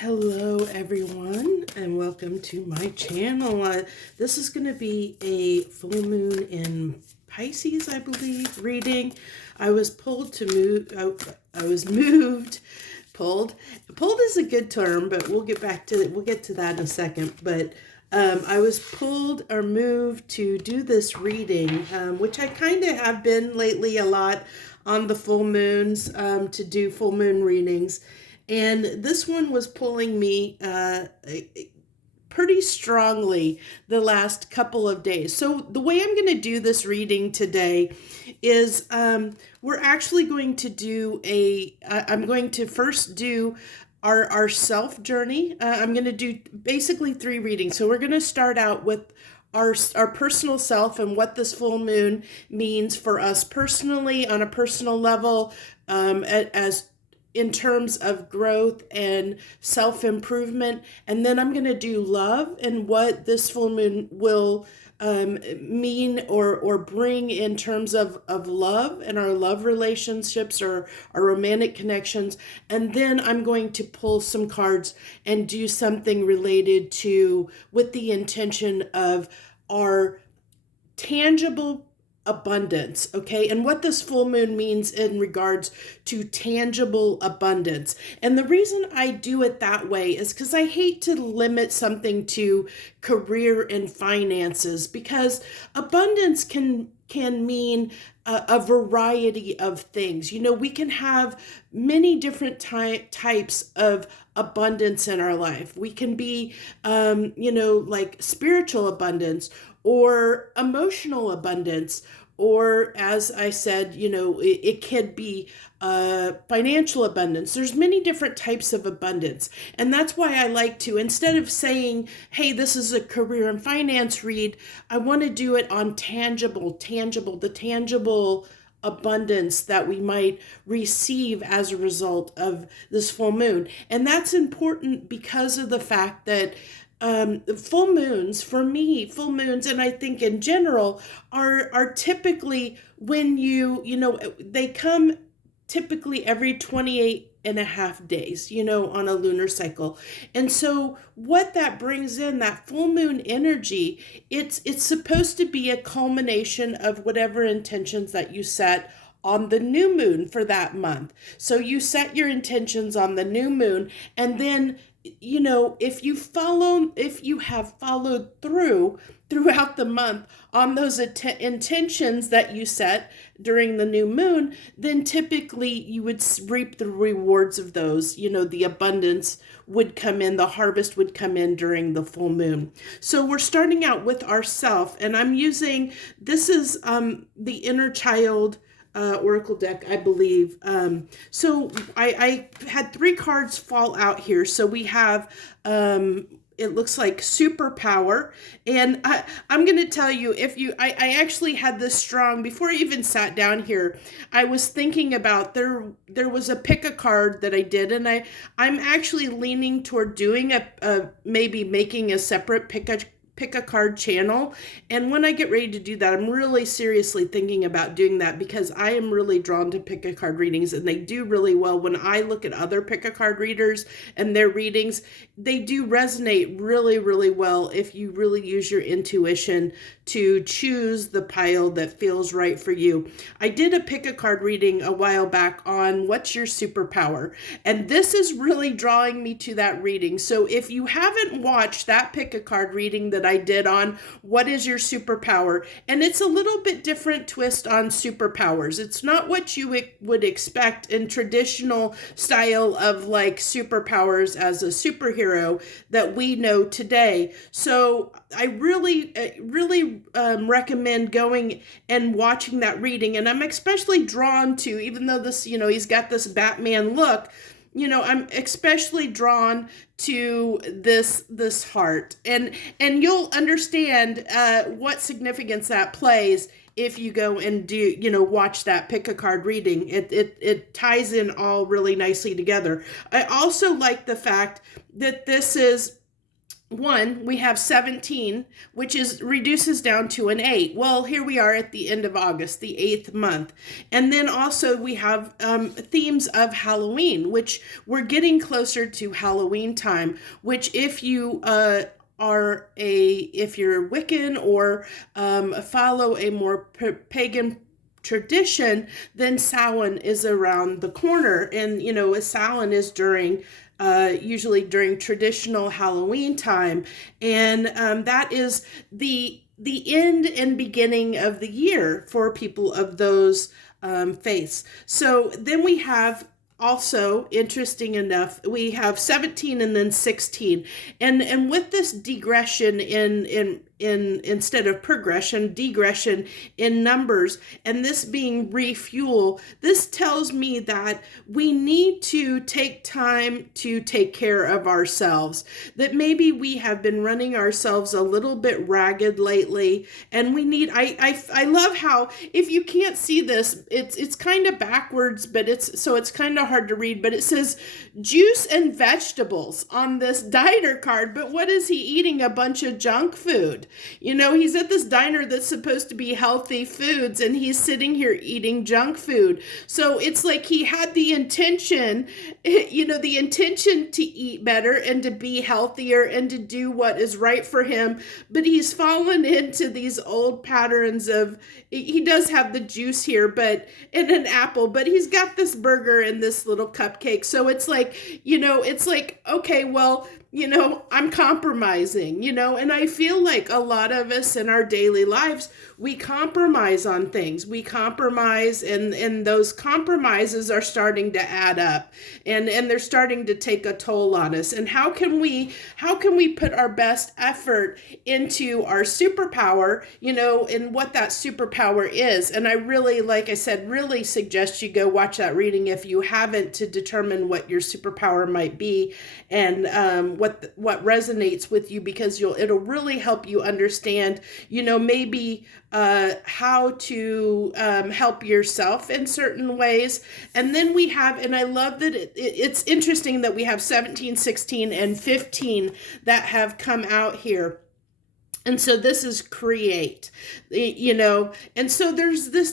Hello everyone and welcome to my channel. This is going to be a full moon in Pisces, I believe, reading. I was pulled to move, I was moved, pulled. Pulled is a good term, but we'll get to that in a second. But I was pulled or moved to do this reading, which I kind of have been lately a lot on the full moons, to do full moon readings. And this one was pulling me pretty strongly the last couple of days. So the way I'm going to do this reading today is we're actually going to do I'm going to first do our self journey. I'm going to do basically 3 readings. So we're going to start out with our personal self and what this full moon means for us personally on a personal level, as in terms of growth and self-improvement. And then I'm going to do love and what this full moon will mean or bring in terms of love and our love relationships or our romantic connections. And then I'm going to pull some cards and do something related to with the intention of our tangible abundance, okay? And what this full moon means in regards to tangible abundance. And the reason I do it that way is because I hate to limit something to career and finances, because abundance can mean a variety of things. You know, we can have many different types of abundance in our life. We can be, like spiritual abundance or emotional abundance, or as I said, it could be financial abundance. There's many different types of abundance. And that's why I like to, instead of saying, hey, this is a career and finance read, I want to do it on the tangible abundance that we might receive as a result of this full moon. And that's important because of the fact that full moons, for me, full moons, and I think in general, are typically when they come typically every 28 and a half days, on a lunar cycle. And so what that brings in, that full moon energy, it's supposed to be a culmination of whatever intentions that you set on the new moon for that month. So you set your intentions on the new moon, and then if you have followed throughout the month on those intentions that you set during the new moon, then typically you would reap the rewards of those. The abundance would come in, the harvest would come in during the full moon. So we're starting out with ourself, and I'm using, this is the inner child oracle deck, I believe. So I had 3 cards fall out here. So we have, it looks like superpower. And I'm going to tell you, I actually had this strong, before I even sat down here, I was thinking about, there was a pick a card that I did, and I'm actually leaning toward doing maybe making a separate pick a card channel. And when I get ready to do that, I'm really seriously thinking about doing that, because I am really drawn to pick a card readings, and they do really well. When I look at other pick a card readers and their readings, they do resonate really, really well if you really use your intuition to choose the pile that feels right for you. I did a pick a card reading a while back on what's your superpower, and this is really drawing me to that reading. So if you haven't watched that pick a card reading that I did on what is your superpower, and it's a little bit different twist on superpowers. It's not what you would expect in traditional style of like superpowers as a superhero that we know today. So I really recommend going and watching that reading. And I'm especially drawn to, even though this, he's got this Batman look, I'm especially drawn to this heart, and you'll understand what significance that plays if you go and do, watch that pick a card reading. It ties in all really nicely together. I also like the fact that this is one, we have 17, which is reduces down to an 8. Well, here we are at the end of August, the 8th month. And then also we have themes of Halloween, which we're getting closer to Halloween time, which if you if you're Wiccan or follow a more pagan tradition, then Samhain is around the corner. And, Samhain is usually during traditional Halloween time. And that is the end and beginning of the year for people of those faiths. So then we have also, interesting enough, we have 17 and then 16. And with this digression in instead of progression, digression in numbers, and this being refuel, this tells me that we need to take time to take care of ourselves, that maybe we have been running ourselves a little bit ragged lately, and we need, I love how, if you can't see this, it's kind of backwards, but it's kind of hard to read, but it says juice and vegetables on this diner card, but what is he eating? A bunch of junk food. He's at this diner that's supposed to be healthy foods, and he's sitting here eating junk food. So it's like he had the intention to eat better and to be healthier and to do what is right for him. But he's fallen into these old patterns of, he does have the juice here, and an apple, but he's got this burger and this little cupcake. So it's like, okay, well, I'm compromising, and I feel like a lot of us in our daily lives, we compromise on things. We compromise, and those compromises are starting to add up, and they're starting to take a toll on us. And how can we put our best effort into our superpower, and what that superpower is? And I really, like I said, really suggest you go watch that reading if you haven't, to determine what your superpower might be, and what resonates with you, because it'll really help you understand, maybe how to help yourself in certain ways. And then we have, and I love that it's interesting that we have 17, 16, and 15 that have come out here. And so this is create, and so there's this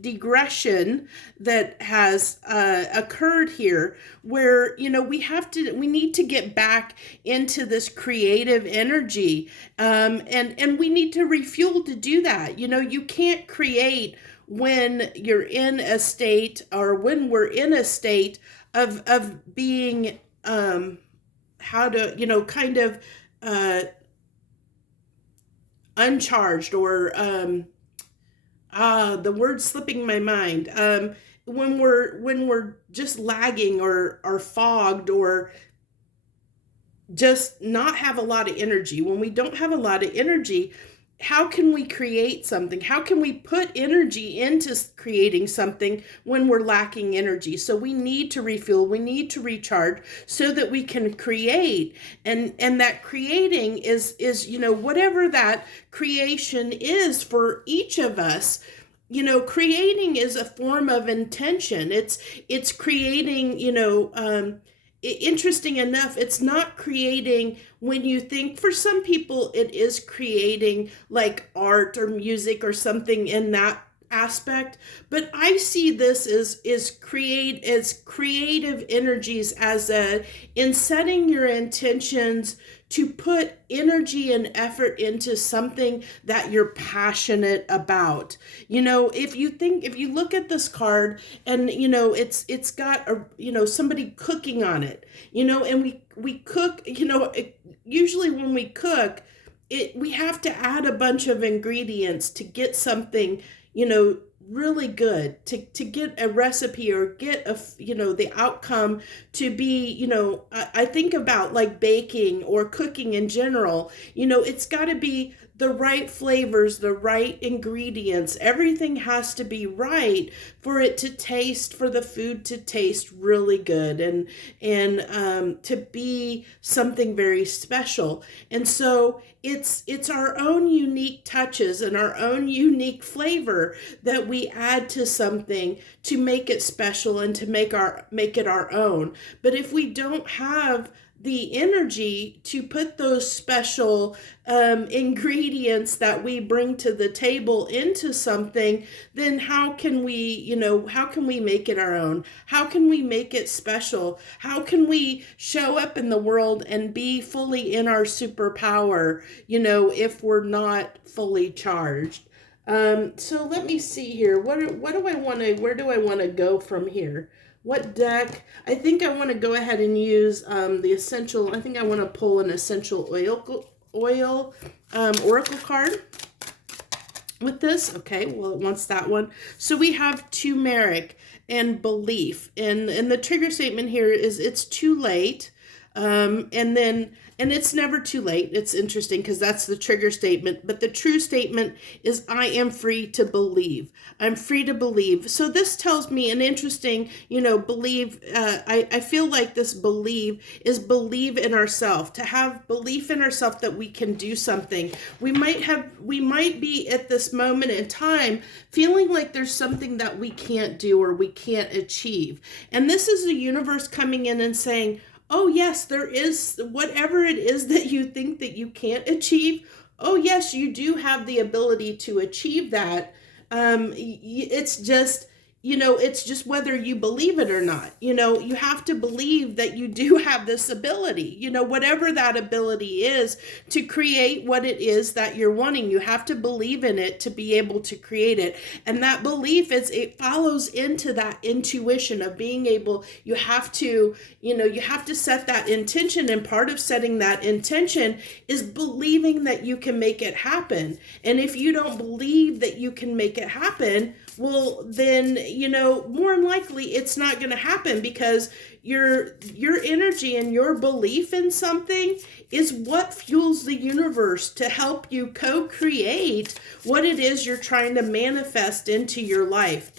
digression that has occurred here, where we need to get back into this creative energy, and we need to refuel to do that. You can't create when you're in a state, or when we're in a state of being kind of uncharged, or the word's slipping my mind. When we're just lagging, or fogged, or just not have a lot of energy. When we don't have a lot of energy, how can we create something? How can we put energy into creating something when we're lacking energy? So we need to refuel, we need to recharge, so that we can create. And that creating is whatever that creation is for each of us. Creating is a form of intention. It's creating, interesting enough, it's not creating when you think, for some people it is creating like art or music or something in that aspect, but I see this as creative energies, in setting your intentions to put energy and effort into something that you're passionate about. If you look at this card, and it's got somebody cooking on it, and we cook, usually when we cook we have to add a bunch of ingredients to get something really good, to get a recipe, or get the outcome to be, I think about like baking or cooking in general, it's got to be the right flavors, the right ingredients. Everything has to be right for the food to taste really good, and to be something very special. And so it's our own unique touches and our own unique flavor that we add to something to make it special and to make it our own. But if we don't have the energy to put those special ingredients that we bring to the table into something, then how can we, how can we make it our own? How can we make it special? How can we show up in the world and be fully in our superpower, if we're not fully charged? So let me see here. What do I want to, where do I want to go from here? What deck? I think I want to go ahead and use the essential. I think I want to pull an essential oil oracle card with this. Okay, well, it wants that one. So we have turmeric and belief. And the trigger statement here is it's too late. And it's never too late. It's interesting because that's the trigger statement. But the true statement is I am free to believe. I'm free to believe. So this tells me an interesting, believe. I feel like this believe is believe in ourselves, to have belief in ourselves that we can do something. We might be at this moment in time feeling like there's something that we can't do or we can't achieve. And this is the universe coming in and saying, oh, yes, there is, whatever it is that you think that you can't achieve. Oh, yes, you do have the ability to achieve that. It's just, it's just whether you believe it or not. You have to believe that you do have this ability, whatever that ability is, to create what it is that you're wanting. You have to believe in it to be able to create it. And that belief it follows into that intuition of being able, you have to set that intention. And part of setting that intention is believing that you can make it happen. And if you don't believe that you can make it happen, well, then, more than likely it's not going to happen, because your energy and your belief in something is what fuels the universe to help you co-create what it is you're trying to manifest into your life.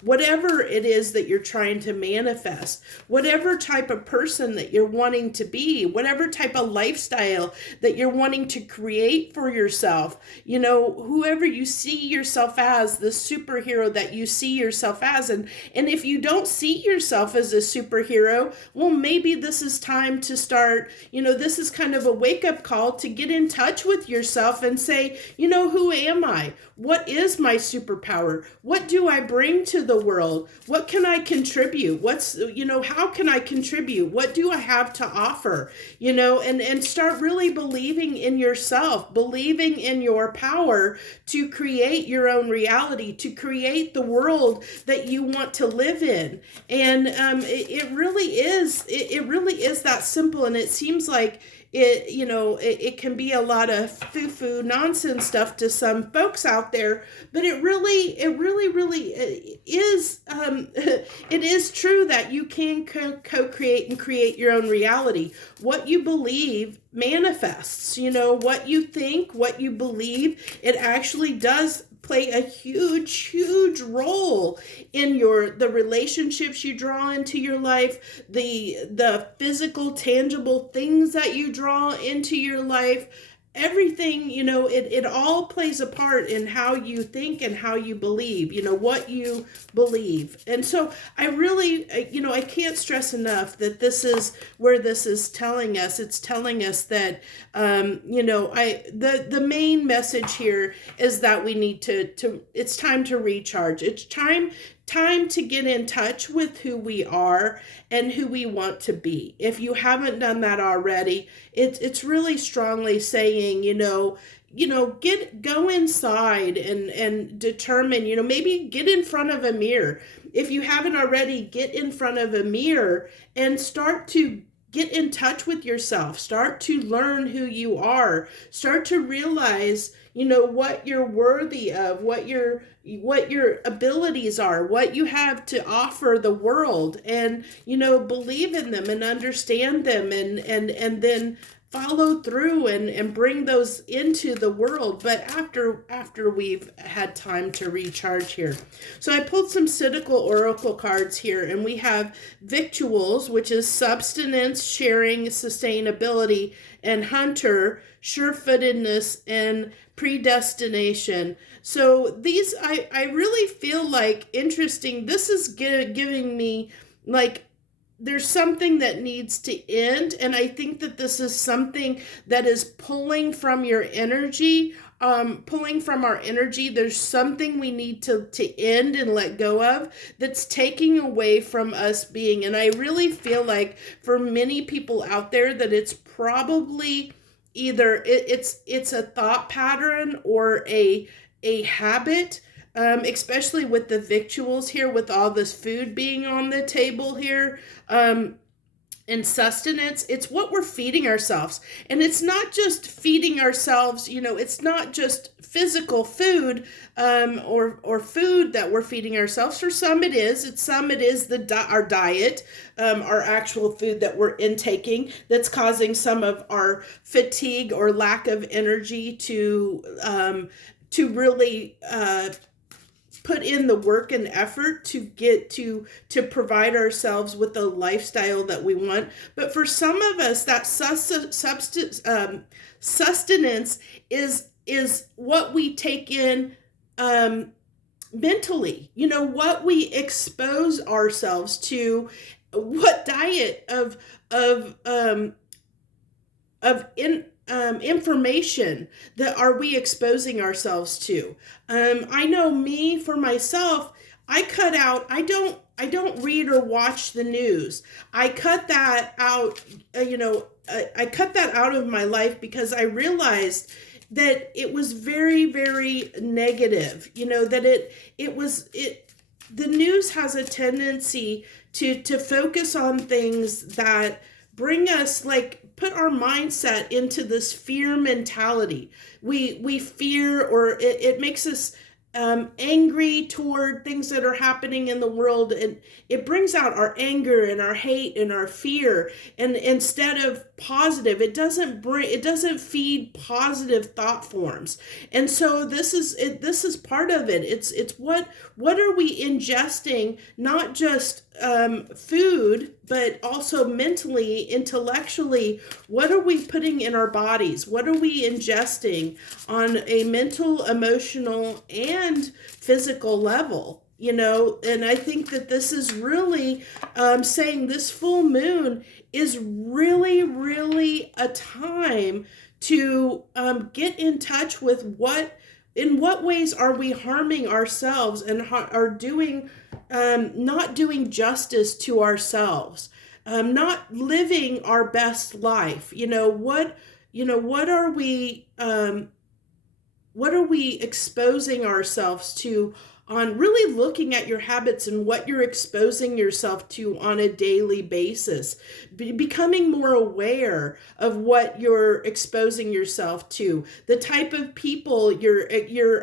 Whatever it is that you're trying to manifest, whatever type of person that you're wanting to be, whatever type of lifestyle that you're wanting to create for yourself, whoever you see yourself as, the superhero that you see yourself as. And if you don't see yourself as a superhero, well, maybe this is time to start, this is kind of a wake-up call to get in touch with yourself and say, who am I? What is my superpower? What do I bring to the world? What can I contribute? How can I contribute? What do I have to offer? And start really believing in yourself, believing in your power to create your own reality, to create the world that you want to live in. And it really is that simple. And it seems like it can be a lot of foo-foo nonsense stuff to some folks out there, but it really is, it is true that you can co-create and create your own reality. What you believe manifests, what you think, what you believe, it actually does play a huge role in the relationships you draw into your life, the physical, tangible things that you draw into your life. Everything, it all plays a part in how you think and how you believe, what you believe. And so I really, I can't stress enough that this is where this is telling us. It's telling us that, the main message here is that we need to it's time to recharge. It's time to get in touch with who we are and who we want to be. If you haven't done that already, it's really strongly saying, go inside and determine, maybe get in front of a mirror. If you haven't already, get in front of a mirror and start to get in touch with yourself. Start to learn who you are. Start to realize, what you're worthy of, what your abilities are, what you have to offer the world, and, believe in them and understand them, and then follow through and bring those into the world, but after we've had time to recharge here. So I pulled some Cynical Oracle cards here, and we have Victuals, which is subsistence, sharing, sustainability, and Hunter, sure-footedness, and predestination. So these, I really feel like interesting. This is giving me like there's something that needs to end, and I think that this is something that is pulling from your energy, pulling from our energy. There's something we need to end and let go of that's taking away from us being. And I really feel like for many people out there that it's probably either it's a thought pattern or a habit, especially with the victuals here, with all this food being on the table here, and sustenance. It's what we're feeding ourselves. And it's not just feeding ourselves, it's not just physical food, or food that we're feeding ourselves. For some it is. It is our diet, our actual food that we're intaking that's causing some of our fatigue or lack of energy to really put in the work and effort to get to provide ourselves with the lifestyle that we want. But for some of us, that sustenance is what we take in mentally. What we expose ourselves to, what diet of information that are we exposing ourselves to. I know me, for myself, I don't read or watch the news. I cut that out. I cut that out of my life because I realized that it was very, very negative. The news has a tendency to focus on things that bring us, like, put our mindset into this fear mentality. We fear, or it makes us angry toward things that are happening in the world, and it brings out our anger and our hate and our fear. And instead of positive, it doesn't feed positive thought forms. And so this is part of it. It's what are we ingesting, not just food, but also mentally, intellectually. What are we putting in our bodies? What are we ingesting on a mental, emotional, and physical level? And I think that this is really saying this full moon is really, really a time to get in touch with in what ways are we harming ourselves and are doing not doing justice to ourselves, not living our best life. What are we exposing ourselves to, on really looking at your habits and what you're exposing yourself to on a daily basis, becoming more aware of what you're exposing yourself to, the type of people you're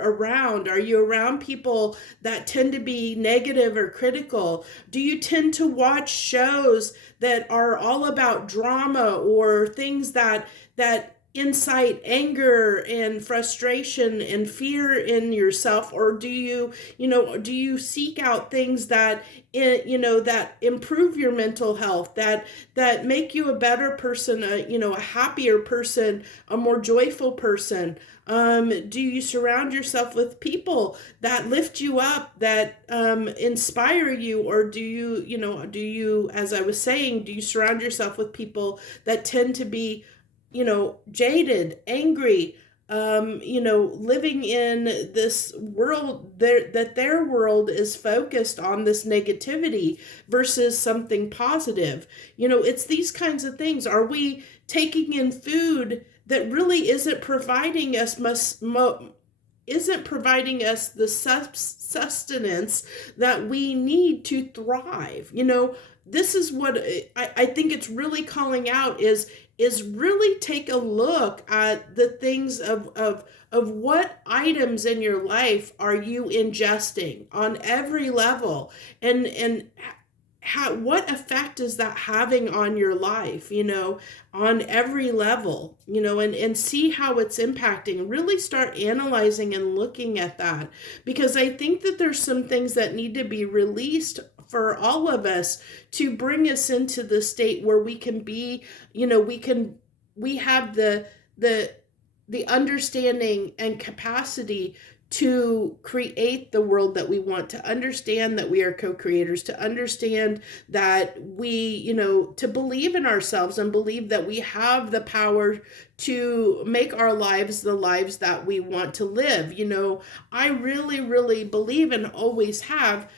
around. Are you around people that tend to be negative or critical? Do you tend to watch shows that are all about drama or things that incite anger and frustration and fear in yourself? Or do you seek out things that that improve your mental health, that make you a better person, a happier person, a more joyful person? Do you surround yourself with people that lift you up, that inspire you? Or do you, as I was saying, do you surround yourself with people that tend to be jaded, angry, living in this world that their world is focused on this negativity versus something positive? It's these kinds of things. Are we taking in food that really isn't providing us the sustenance that we need to thrive? This is what I think it's really calling out, is really take a look at the things of what items in your life are you ingesting on every level, and what effect is that having on your life, on every level, and see how it's impacting. Really start analyzing and looking at that, because I think that there's some things that need to be released for all of us to bring us into the state where we can be, we have the understanding and capacity to create the world that we want, to understand that we are co-creators, to understand that we, to believe in ourselves and believe that we have the power to make our lives the lives that we want to live. I really, really believe and always have.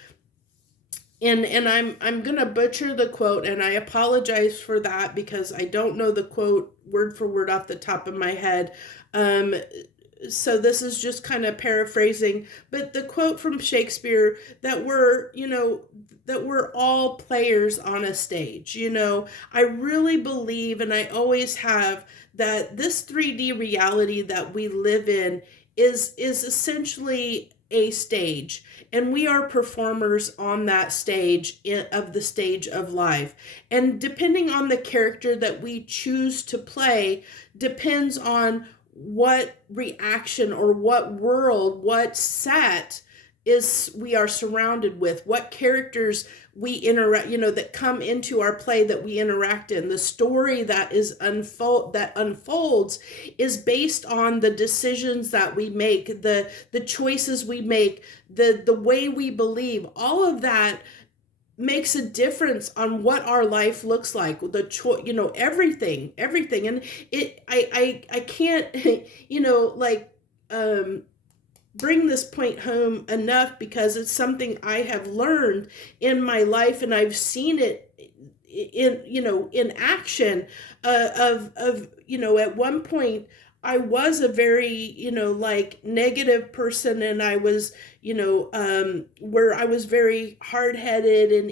And I'm gonna butcher the quote, and I apologize for that because I don't know the quote word for word off the top of my head. So this is just kind of paraphrasing, but the quote from Shakespeare that we're all players on a stage. I really believe, and I always have, that this 3D reality that we live in is essentially a stage, and we are performers on that stage of the stage of life. And depending on the character that we choose to play depends on what reaction or what world, what set we are surrounded with, what characters we interact, that come into our play that we interact in. The story that unfolds is based on the decisions that we make, the choices we make, the way we believe. All of that makes a difference on what our life looks like. Everything. And I can't bring this point home enough, because it's something I have learned in my life, and I've seen it in action. At one point I was a very negative person, and I was where I was very hard-headed and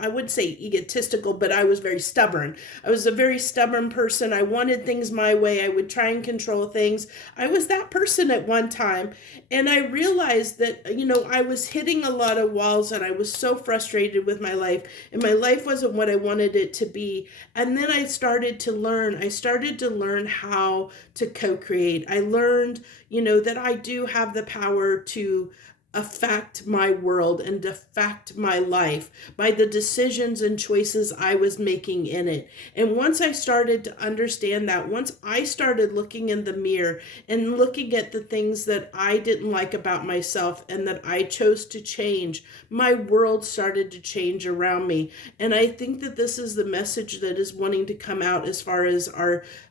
I would say egotistical, but I was very stubborn. I was a very stubborn person. I wanted things my way. I would try and control things. I was that person at one time. And I realized that, I was hitting a lot of walls, and I was so frustrated with my life, and my life wasn't what I wanted it to be. And then I started to learn how to co-create. I learned, that I do have the power to affect my world and affect my life by the decisions and choices I was making in it. And once I started to understand that, once I started looking in the mirror and looking at the things that I didn't like about myself and that I chose to change, my world started to change around me. And I think that this is the message that is wanting to come out as far as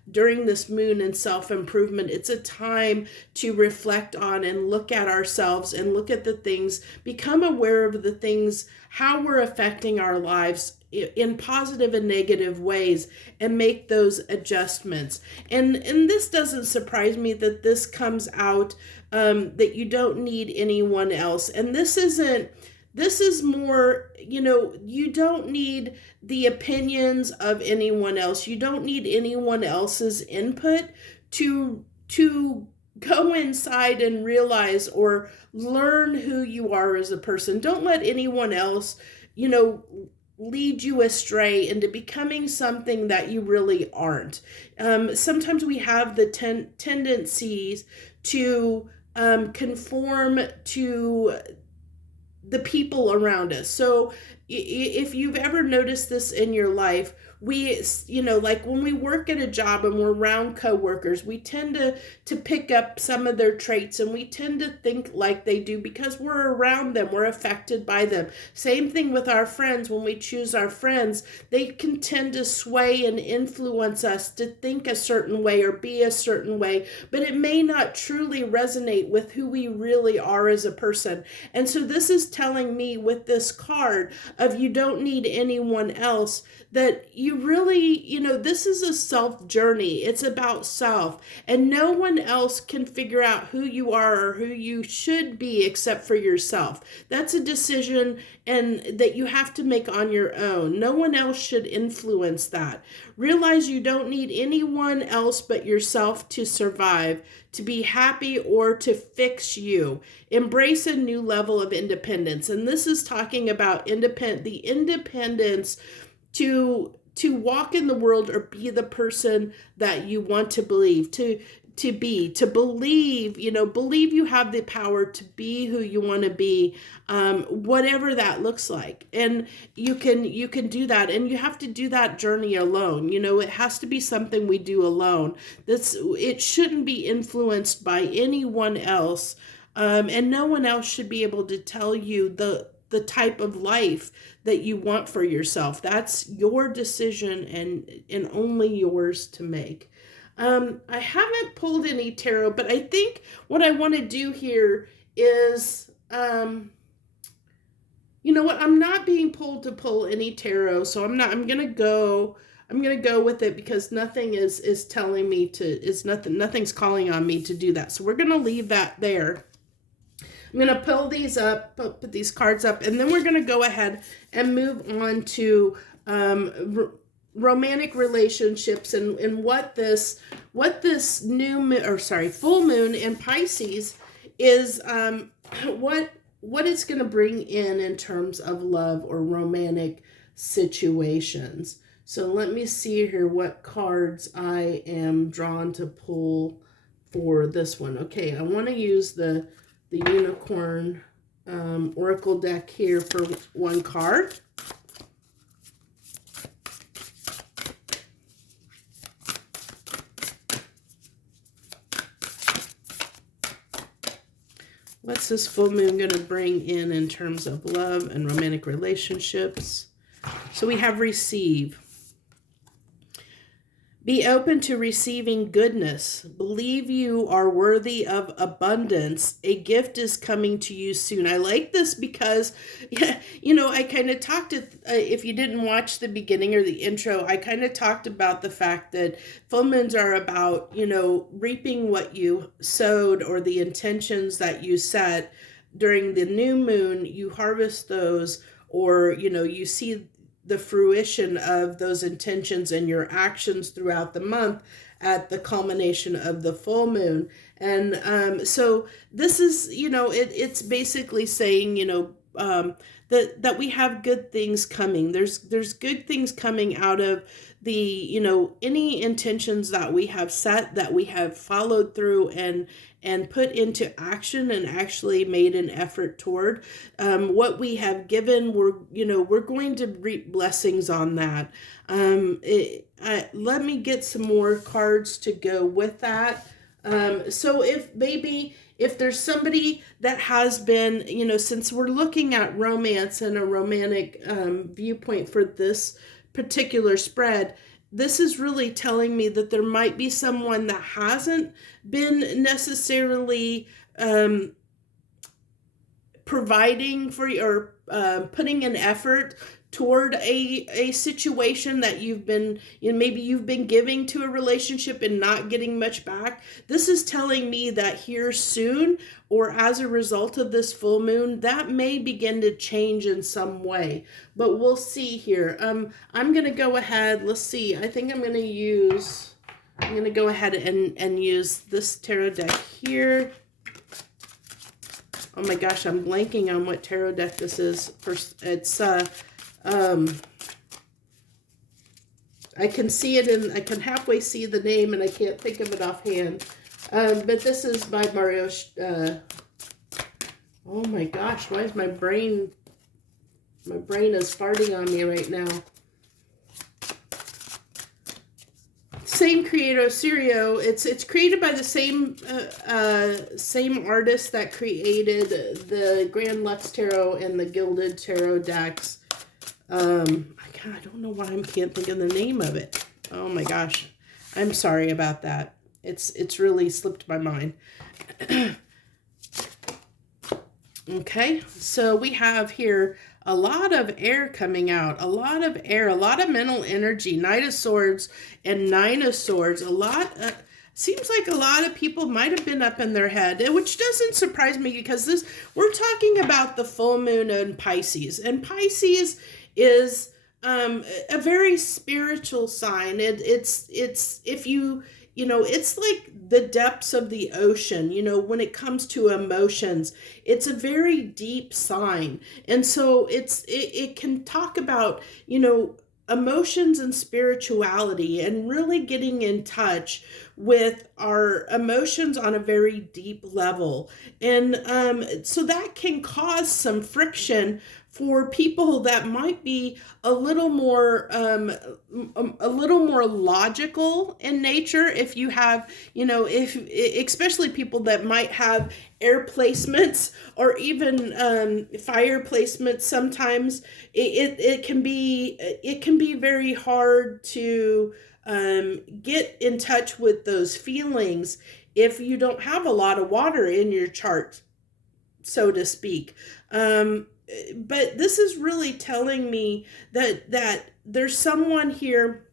during this moon and self-improvement. It's a time to reflect on and look at ourselves and look at the things, become aware of the things, how we're affecting our lives in positive and negative ways, and make those adjustments. And this doesn't surprise me that this comes out, that you don't need anyone else. And this is more, you don't need the opinions of anyone else. You don't need anyone else's input to go inside and realize or learn who you are as a person. Don't let anyone else, lead you astray into becoming something that you really aren't. Sometimes we have the tendencies to conform to the people around us. So if you've ever noticed this in your life, we, like when we work at a job and we're around coworkers, we tend to pick up some of their traits, and we tend to think like they do because we're around them, we're affected by them. Same thing with our friends. When we choose our friends, they can tend to sway and influence us to think a certain way or be a certain way, but it may not truly resonate with who we really are as a person. And so this is telling me with this card of you don't need anyone else, that you really, this is a self journey. It's about self, and no one else can figure out who you are or who you should be except for yourself. That's a decision and that you have to make on your own. No one else should influence that. Realize you don't need anyone else but yourself to survive, to be happy, or to fix you. Embrace a new level of independence. And this is talking about the independence to walk in the world or be the person that you want to believe, to to believe, believe you have the power to be who you want to be, whatever that looks like. And you can do that, and you have to do that journey alone. It has to be something we do alone. It shouldn't be influenced by anyone else, and no one else should be able to tell you the type of life that you want for yourself. That's your decision, and only yours to make. I haven't pulled any tarot, but I think what I want to do here is, you know what? I'm not being pulled to pull any tarot, so I'm going to go with it because nothing is telling me nothing's calling on me to do that. So we're going to leave that there. I'm going to pull these up, put these cards up, and then we're going to go ahead and move on to romantic relationships and what this full moon in Pisces is, what it's going to bring in terms of love or romantic situations. So let me see here what cards I am drawn to pull for this one. Okay, I want to use the unicorn oracle deck here for one card. What's this full moon going to bring in terms of love and romantic relationships? So we have receive. Be open to receiving goodness. Believe you are worthy of abundance. A gift is coming to you soon. I like this because, I kind of talked, if you didn't watch the beginning or the intro, I kind of talked about the fact that full moons are about, reaping what you sowed or the intentions that you set. During the new moon, you harvest those, or, you see the fruition of those intentions and your actions throughout the month at the culmination of the full moon. And so this is, it's basically saying, that we have good things coming. There's good things coming out of the, any intentions that we have set, that we have followed through and put into action and actually made an effort toward. What we have given, we're going to reap blessings on that. Let me get some more cards to go with that. So if there's somebody that has been, since we're looking at romance and a romantic viewpoint for this particular spread, this is really telling me that there might be someone that hasn't been necessarily providing for you or putting an effort toward a situation that you've been, maybe you've been giving to a relationship and not getting much back. This is telling me that here soon, or as a result of this full moon, that may begin to change in some way. But we'll see here. I'm going to go ahead. Let's see. I think I'm going to go ahead and use this tarot deck here. Oh my gosh, I'm blanking on what tarot deck this is. It's I can see it, and I can halfway see the name, and I can't think of it offhand. But this is by Mario. Oh my gosh, why is my brain is farting on me right now. Same creator, Sirio. It's created by the same artist that created the Grand Lux Tarot and the Gilded Tarot decks. I don't know why I can't think of the name of it. Oh my gosh, I'm sorry about that. It's really slipped my mind. Okay, so we have here a lot of air coming out, a lot of air, a lot of mental energy, Knight of Swords and Nine of Swords. Seems like a lot of people might have been up in their head, which doesn't surprise me because we're talking about the full moon in Pisces, and Pisces is a very spiritual sign. It's if you it's like the depths of the ocean, when it comes to emotions. It's a very deep sign. And so it can talk about, emotions and spirituality, and really getting in touch with our emotions on a very deep level. And so that can cause some friction for people that might be a little more logical in nature. If you have, if especially people that might have air placements or even fire placements, sometimes it can be very hard to get in touch with those feelings if you don't have a lot of water in your chart, so to speak. But this is really telling me that there's someone here,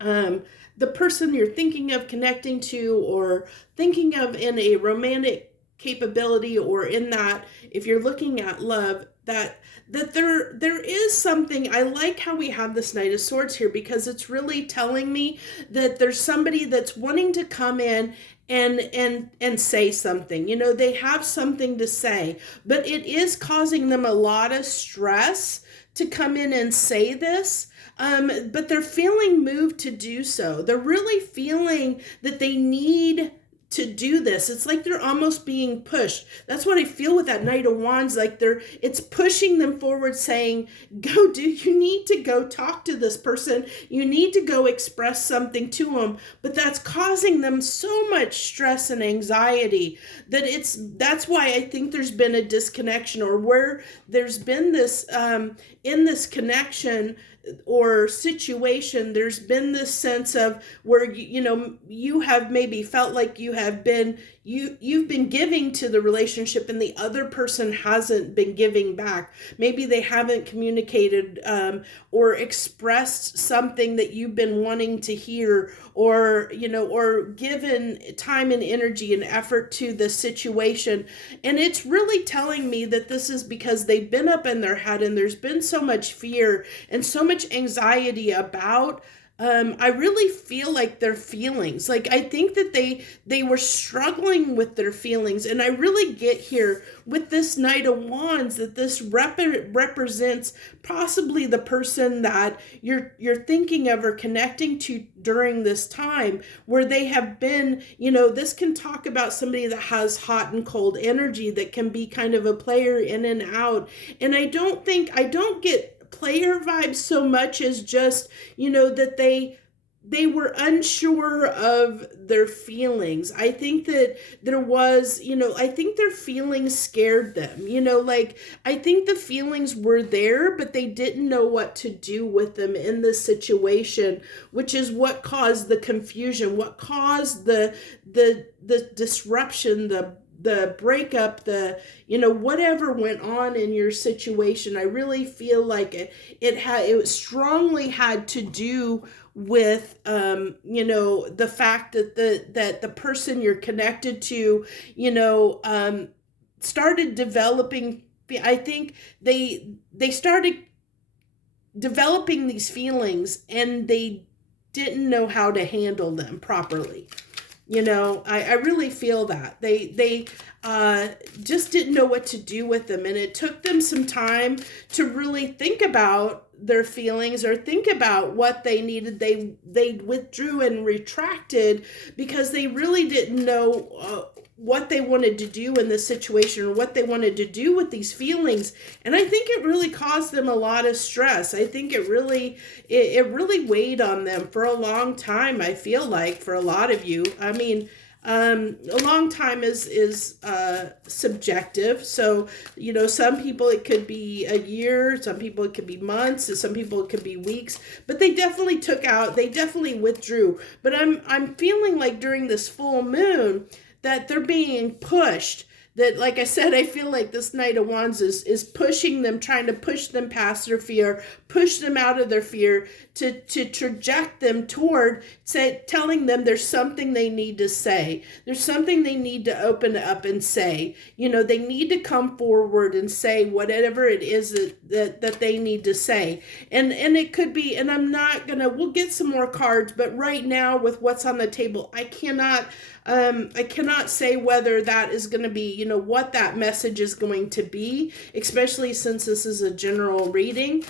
the person you're thinking of connecting to or thinking of in a romantic capability, or in that, if you're looking at love, that there is something. I like how we have this Knight of Swords here, because it's really telling me that there's somebody that's wanting to come in and say something. They have something to say, but it is causing them a lot of stress to come in and say this. But they're feeling moved to do so. They're really feeling that they need to do this. It's like they're almost being pushed. That's what I feel with that Knight of Wands. Like it's pushing them forward, saying, you need to go talk to this person. You need to go express something to them. But that's causing them so much stress and anxiety that's why I think there's been a disconnection, or where there's been this, in this connection or situation, there's been this sense of where you have maybe felt like you've been giving to the relationship, and the other person hasn't been giving back. Maybe they haven't communicated or expressed something that you've been wanting to hear, or given time and energy and effort to the situation. And it's really telling me that this is because they've been up in their head, and there's been so much fear and so much anxiety about, I really feel like their feelings. Like, I think that they were struggling with their feelings. And I really get here with this Knight of Wands that this represents possibly the person that you're thinking of or connecting to during this time, where they have been, this can talk about somebody that has hot and cold energy, that can be kind of a player in and out. And I don't get player vibes so much as just, that they were unsure of their feelings. I think that there was, I think their feelings scared them, like, I think the feelings were there, but they didn't know what to do with them in this situation, which is what caused the confusion, what caused the disruption, the breakup, whatever went on in your situation. I really feel like it strongly had to do with, the fact that the person you're connected to, started developing. I think they started developing these feelings, and they didn't know how to handle them properly. I really feel that they just didn't know what to do with them, and it took them some time to really think about their feelings or think about what they needed. They withdrew and retracted because they really didn't know what they wanted to do in this situation, or what they wanted to do with these feelings. And I think it really caused them a lot of stress. I think it really weighed on them for a long time. I feel like for a lot of you, I mean, a long time is subjective. So, some people it could be a year, some people it could be months, and some people it could be weeks, but they definitely withdrew. But I'm feeling like during this full moon that they're being pushed. That, like I said, I feel like this Knight of Wands is pushing them, trying to push them past their fear, push them out of their fear, to traject them toward, telling them there's something they need to say. There's something they need to open up and say. They need to come forward and say whatever it is that they need to say. And it could be, and we'll get some more cards, but right now with what's on the table, I cannot say whether that is going to be, you know, what that message is going to be, especially since this is a general reading.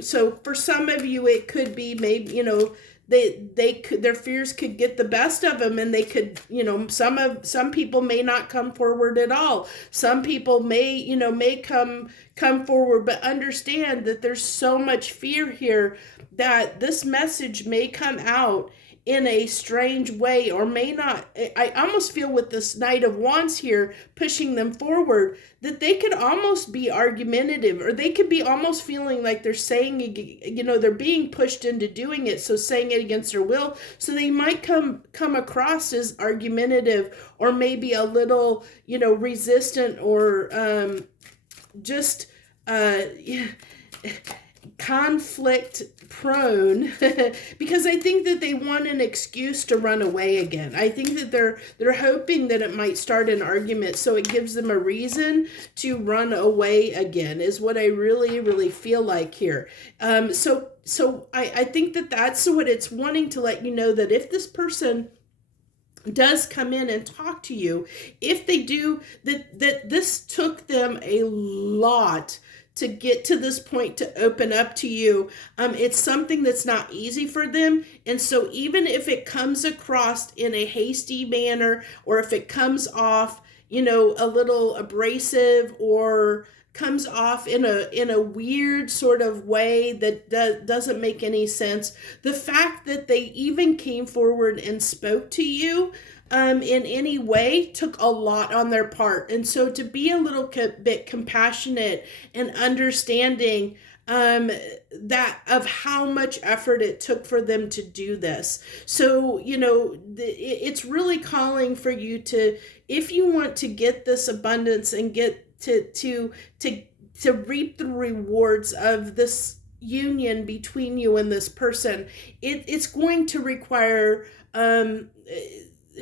So for some of you, it could be maybe, you know, they could, their fears could get the best of them, and they could, you know, some people may not come forward at all. Some people may, you know, may come forward, but understand that there's so much fear here that this message may come out in a strange way, or may not. I almost feel with this Knight of Wands here pushing them forward, that they could almost be argumentative, or they could be almost feeling like they're saying, you know, they're being pushed into doing it, so saying it against their will. So they might come across as argumentative, or maybe a little, you know, resistant, or just yeah, conflict prone because I think that they want an excuse to run away again. I think that they're hoping that it might start an argument, so it gives them a reason to run away again, is what I really feel like here. So I think that that's what it's wanting to let you know, that if this person does come in and talk to you, if they do, that this took them a lot to get to this point, to open up to you. It's something that's not easy for them. And so even if it comes across in a hasty manner, or if it comes off, you know, a little abrasive, or comes off in a weird sort of way that doesn't make any sense, the fact that they even came forward and spoke to you in any way took a lot on their part. And so to be a little bit compassionate and understanding that of how much effort it took for them to do this. So, you know, it's really calling for you to, if you want to get this abundance and get to reap the rewards of this union between you and this person, it's going to require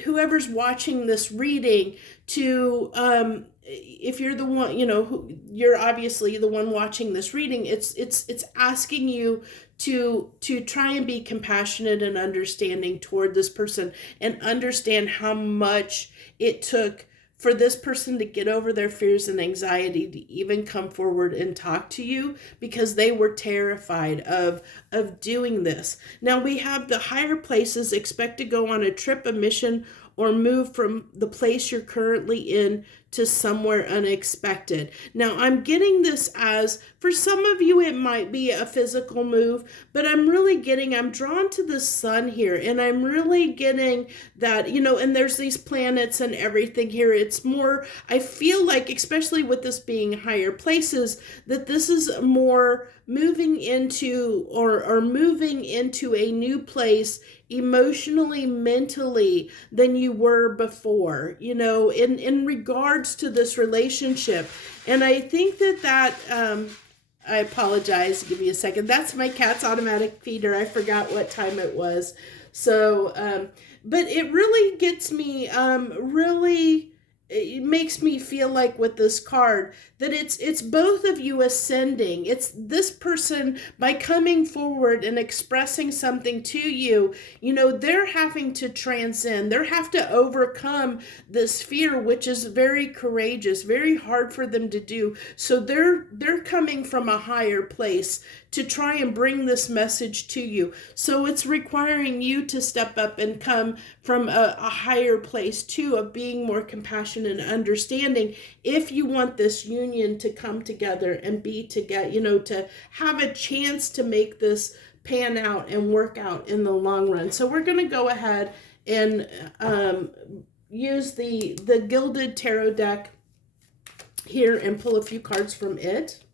whoever's watching this reading to, if you're the one, you know, you're obviously the one watching this reading, it's asking you to try and be compassionate and understanding toward this person, and understand how much it took for this person to get over their fears and anxiety to even come forward and talk to you, because they were terrified of doing this. Now we have the higher places expect to go on a trip, a mission, or move from the place you're currently in to somewhere unexpected. Now I'm getting this as, for some of you it might be a physical move, but I'm drawn to the sun here, and I'm really getting that, you know, and there's these planets and everything here. It's more, I feel like, especially with this being higher places, that this is more moving into, or moving into a new place emotionally, mentally, than you were before, you know, in regards to this relationship. And I think that I apologize, give me a second. That's my cat's automatic feeder. I forgot what time it was. So, but it really gets me, it makes me feel like with this card that it's both of you ascending. It's this person, by coming forward and expressing something to you, you know, they're having to transcend. They have to overcome this fear, which is very courageous, very hard for them to do. So they're coming from a higher place to try and bring this message to you. So it's requiring you to step up and come from a higher place too, of being more compassionate and understanding, if you want this union to come together and be together, you know, to have a chance to make this pan out and work out in the long run. So we're going to go ahead and use the Gilded Tarot deck here and pull a few cards from it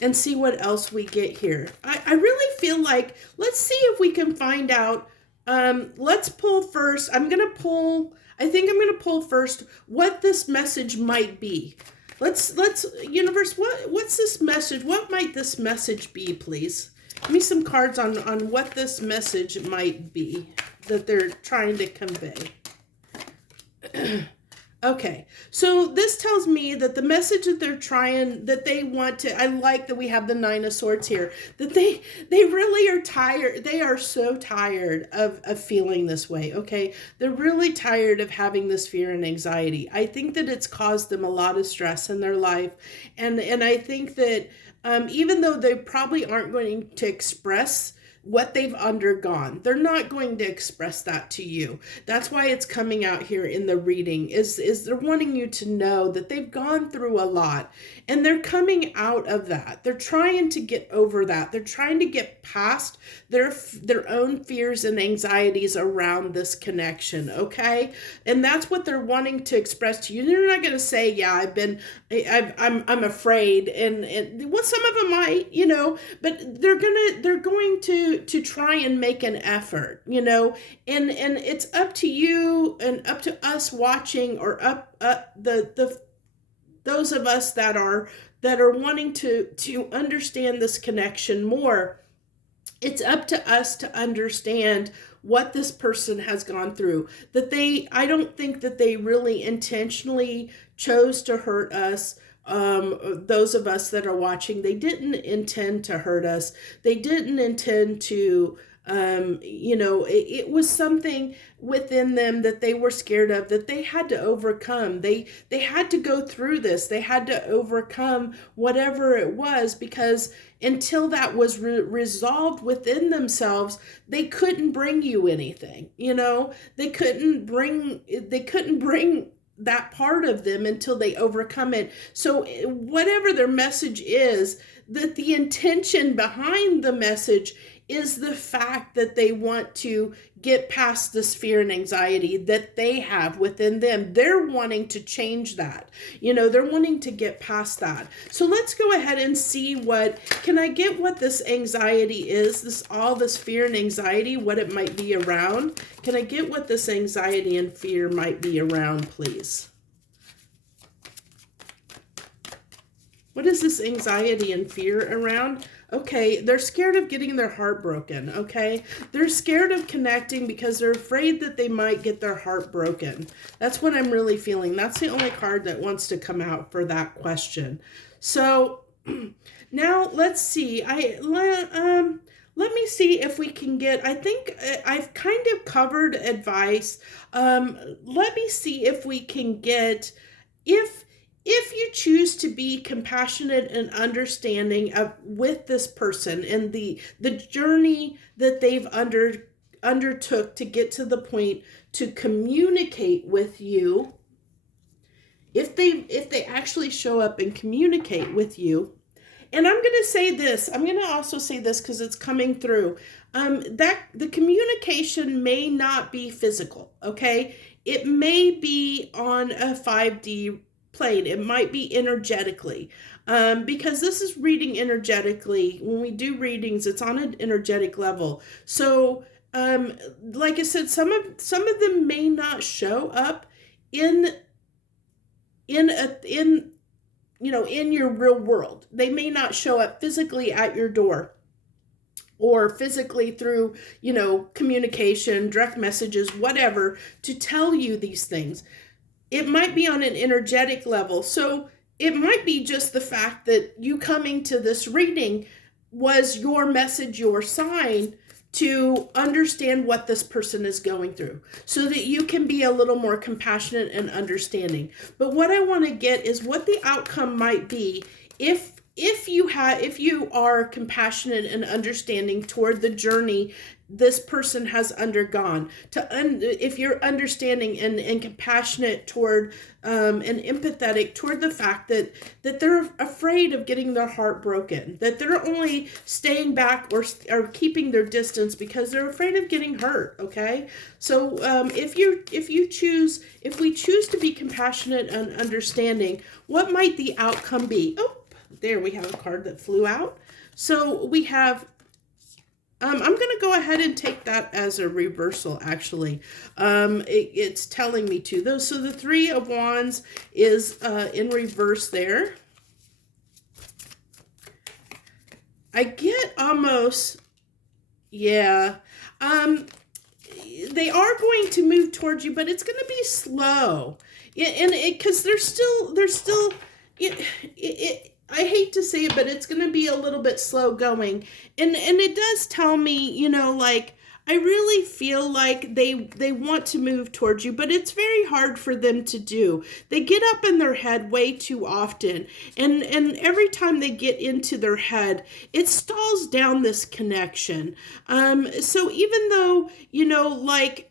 and see what else we get here. I really feel like, let's see if we can find out. Let's pull first. I think I'm going to pull first what this message might be. Let's universe, what's this message? What might this message be, please? Give me some cards on what this message might be that they're trying to convey. Okay, so this tells me that the message that that they want to, I like that we have the Nine of Swords here, that they really are tired. They are so tired of feeling this way, okay? They're really tired of having this fear and anxiety. I think that it's caused them a lot of stress in their life. And I think that even though they probably aren't going to express what they've undergone, they're not going to express that to you. That's why it's coming out here in the reading, is they're wanting you to know that they've gone through a lot and they're coming out of that. They're trying to get over that. They're trying to get past their own fears and anxieties around this connection, okay? And that's what they're wanting to express to you. They're not going to say, yeah, I'm afraid, and well, some of them might, you know, but they're going to try and make an effort, you know, and it's up to you and up to us watching, or those of us that are wanting to understand this connection more. It's up to us to understand what this person has gone through. I don't think that they really intentionally chose to hurt us. Those of us that are watching, they didn't intend to hurt us. They didn't intend to, you know, it was something within them that they were scared of, that they had to overcome. They had to go through this. They had to overcome whatever it was, because until that was resolved within themselves, they couldn't bring you anything. You know, they couldn't bring that part of them until they overcome it. So whatever their message is, that the intention behind the message is the fact that they want to get past this fear and anxiety that they have within them. They're wanting to change that. You know, they're wanting to get past that. So let's go ahead and see can I get what this anxiety is, all this fear and anxiety, what it might be around. Can I get what this anxiety and fear might be around, please? What is this anxiety and fear around? Okay, they're scared of getting their heart broken, okay? They're scared of connecting because they're afraid that they might get their heart broken. That's what I'm really feeling. That's the only card that wants to come out for that question. So now let's see. Let me see if we can get, I think I've kind of covered advice. Let me see if we can get, if you choose to be compassionate and understanding with this person and the journey that they've undertook to get to the point to communicate with you, if they actually show up and communicate with you. And I'm going to say this, I'm going to also say this because it's coming through, that the communication may not be physical, okay? It may be on a 5D plane. It might be energetically, because this is reading energetically. When we do readings, it's on an energetic level. So, like I said, some of them may not show up in you know, in your real world. They may not show up physically at your door, or physically through, you know, communication, direct messages, whatever, to tell you these things. It might be on an energetic level. So it might be just the fact that you coming to this reading was your message, your sign to understand what this person is going through, so that you can be a little more compassionate and understanding. But what I want to get is what the outcome might be if you are compassionate and understanding toward the journey this person has undergone, if you're understanding and compassionate toward and empathetic toward the fact that they're afraid of getting their heart broken, that they're only staying back or keeping their distance because they're afraid of getting hurt. Okay, so if we choose to be compassionate and understanding, what might the outcome be? Oh, there we have a card that flew out. So we have, I'm going to go ahead and take that as a reversal, actually. It's telling me to. So the Three of Wands is in reverse there. I get almost, yeah. They are going to move towards you, but it's going to be slow. Yeah, and because there's still I hate to say it, but it's going to be a little bit slow going, and it does tell me, like, I really feel like they want to move towards you, but it's very hard for them to do. They get up in their head way too often, and every time they get into their head, it stalls down this connection. So even though, like,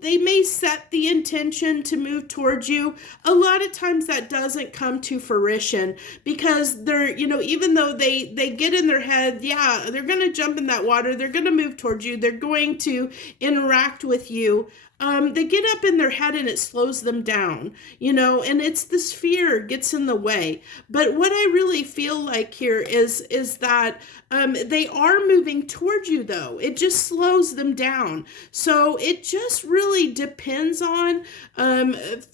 they may set the intention to move towards you, a lot of times that doesn't come to fruition, because they're, even though they get in their head, yeah, they're going to jump in that water, they're going to move towards you, they're going to interact with you. They get up in their head and it slows them down, and it's this fear gets in the way. But what I really feel like here is that they are moving towards you, though. It just slows them down. So it just really depends on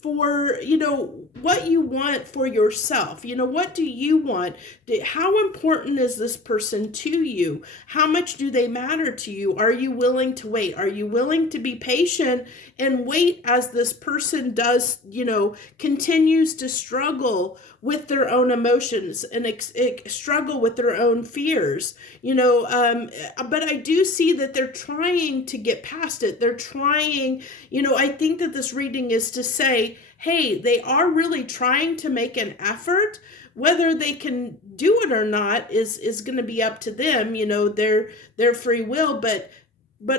for, what you want for yourself. What do you want? How important is this person to you? How much do they matter to you? Are you willing to wait? Are you willing to be patient and wait as this person does, continues to struggle with their own emotions and struggle with their own fears, but I do see that they're trying to get past it. They're trying, I think that this reading is to say, hey, they are really trying to make an effort. Whether they can do it or not is going to be up to them, their free will, but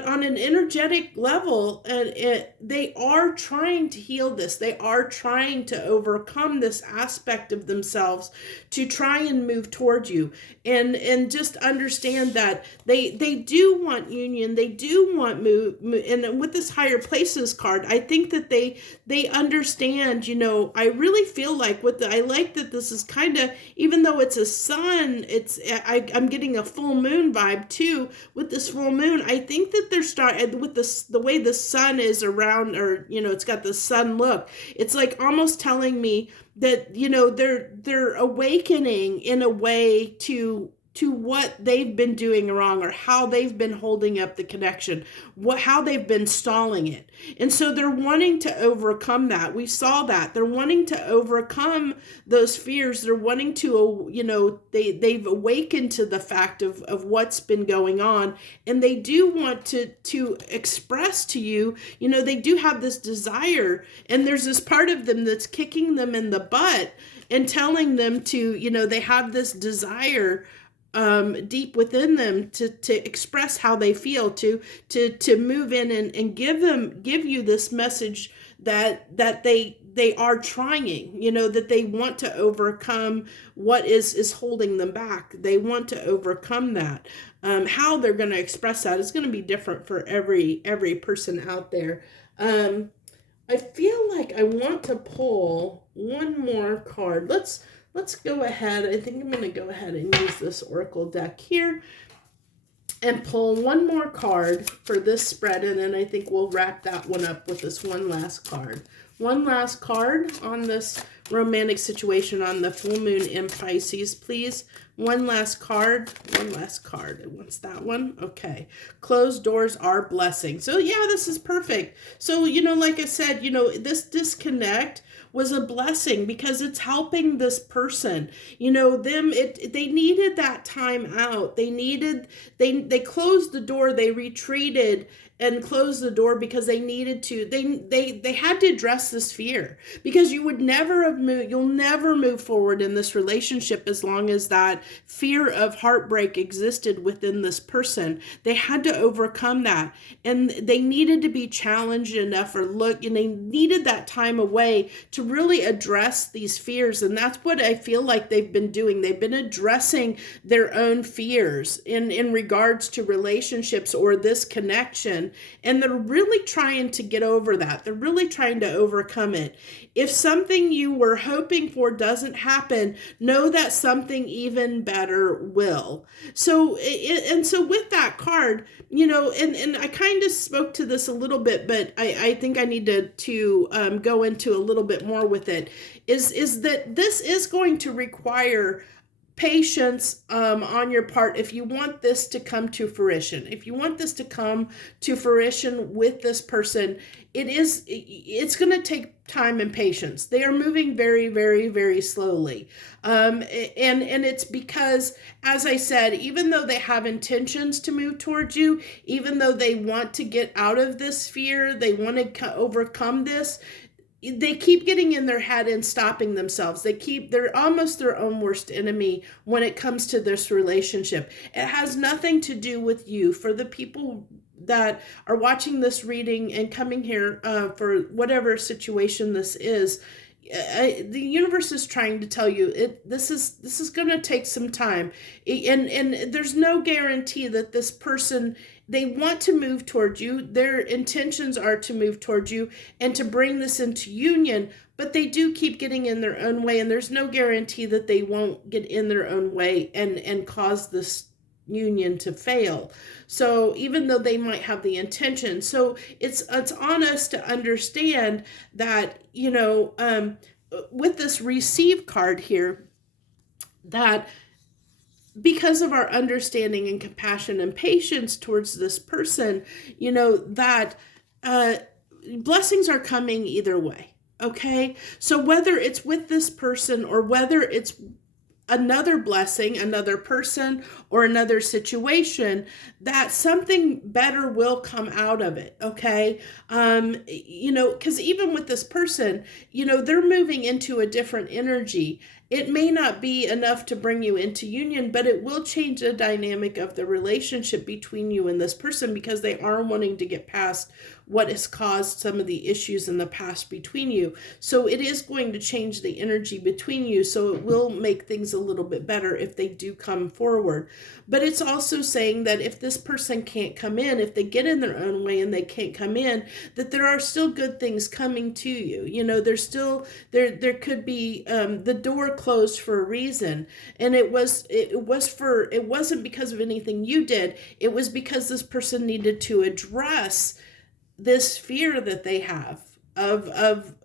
on an energetic level, they are trying to heal this. They are trying to overcome this aspect of themselves to try and move towards you. And just understand that they do want union. They do want move. And with this higher places card, I think that they understand, I really feel like I like that this is kind of, even though it's a sun, I'm getting a full moon vibe too with this full moon. I think that they're starting with the way the sun is around, or it's got the sun look. It's like almost telling me that they're awakening in a way to what they've been doing wrong, or how they've been holding up the connection, how they've been stalling it. And so they're wanting to overcome that. We saw that. They're wanting to overcome those fears. They're wanting to, they've awakened to the fact of what's been going on. And they do want to express to you, they do have this desire. And there's this part of them that's kicking them in the butt and telling them to, they have this desire deep within them to express how they feel, to move in and give you this message that they are trying, that they want to overcome what is holding them back. They want to overcome that. How they're going to express that is going to be different for every person out there. I feel like I want to pull one more card. Let's go ahead. I think I'm going to go ahead and use this oracle deck here and pull one more card for this spread, and then I think we'll wrap that one up with this one last card. One last card on this romantic situation on the full moon in Pisces, please. One last card. One last card. It wants that one. Okay. Closed doors are blessings. So yeah, this is perfect. So, like I said, this disconnect was a blessing because it's helping this person. They needed that time out. They closed the door, they retreated and closed the door because they needed to. They had to address this fear, because you'll never move forward in this relationship as long as that fear of heartbreak existed within this person. They had to overcome that, and they needed to be challenged enough, and they needed that time away to really address these fears. And that's what I feel like they've been doing. They've been addressing their own fears in regards to relationships or this connection. And they're really trying to get over that. They're really trying to overcome it. If something you were hoping for doesn't happen, know that something even better will. So with that card, and I kind of spoke to this a little bit, but I think I need to go into a little bit more with it, is that this is going to require patience on your part if you want this to come to fruition. If you want this to come to fruition with this person, it's going to take time and patience. They are moving very, very, very slowly. And it's because, as I said, even though they have intentions to move towards you, even though they want to get out of this fear, they want to overcome this, they keep getting in their head and stopping themselves. They're almost their own worst enemy when it comes to this relationship. It has nothing to do with you. For the people that are watching this reading and coming here for whatever situation this is, the universe is trying to tell you this is going to take some time, and there's no guarantee that this person, they want to move towards you. Their intentions are to move towards you and to bring this into union, but they do keep getting in their own way, and there's no guarantee that they won't get in their own way and cause this union to fail. So even though they might have the intention, so it's on us to understand that, with this receive card here, that because of our understanding and compassion and patience towards this person, that blessings are coming either way. Okay, so whether it's with this person or whether it's another blessing, another person, or another situation, that something better will come out of it. Okay. Because even with this person, they're moving into a different energy. It may not be enough to bring you into union, but it will change the dynamic of the relationship between you and this person, because they are wanting to get past what has caused some of the issues in the past between you. So it is going to change the energy between you. So it will make things a little bit better if they do come forward. But it's also saying that if this person can't come in, if they get in their own way and they can't come in, that there are still good things coming to you. There's still, there could be the door closed for a reason. And it wasn't because of anything you did. It was because this person needed to address this fear that they have of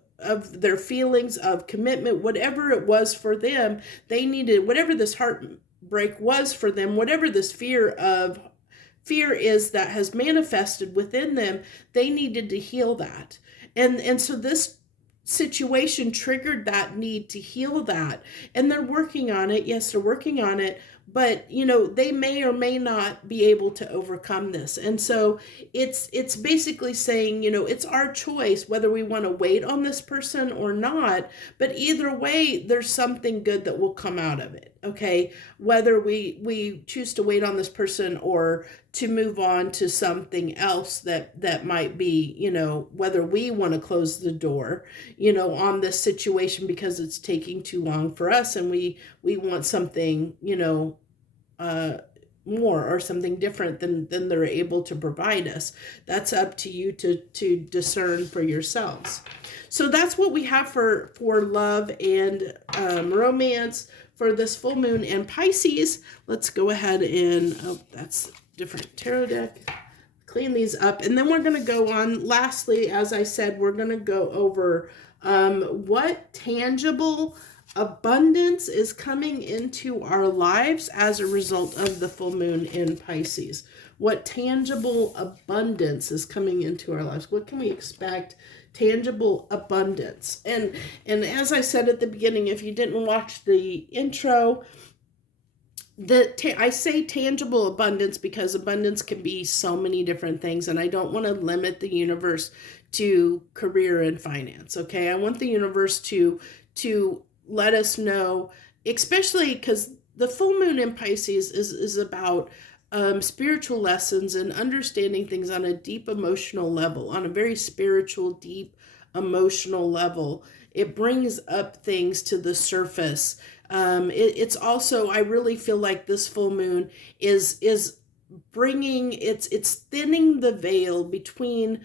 their feelings of commitment, whatever it was for them. They needed, whatever this heartbreak was for them, whatever this fear is that has manifested within them, they needed to heal that. And so this situation triggered that need to heal that, and they're working on it. Yes, they're working on it, but they may or may not be able to overcome this. And so it's basically saying, it's our choice whether we want to wait on this person or not, but either way, there's something good that will come out of it. Okay, whether we choose to wait on this person or to move on to something else that might be, whether we want to close the door, on this situation because it's taking too long for us, and we want something, more or something different than they're able to provide us. That's up to you to discern for yourselves. So that's what we have for love and romance for this full moon in Pisces. Let's go ahead and, that's different tarot deck. Clean these up. And then we're going to go on. Lastly, as I said, we're going to go over what tangible abundance is coming into our lives as a result of the full moon in Pisces. What tangible abundance is coming into our lives? What can we expect? Tangible abundance. And as I said at the beginning, if you didn't watch the intro, I say tangible abundance because abundance can be so many different things, and I don't want to limit the universe to career and finance. Okay, I want the universe to let us know, especially because the full moon in Pisces is about spiritual lessons and understanding things on a deep emotional level, on a very spiritual, deep emotional level. It brings up things to the surface. It's also, I really feel like this full moon is bringing, it's thinning the veil between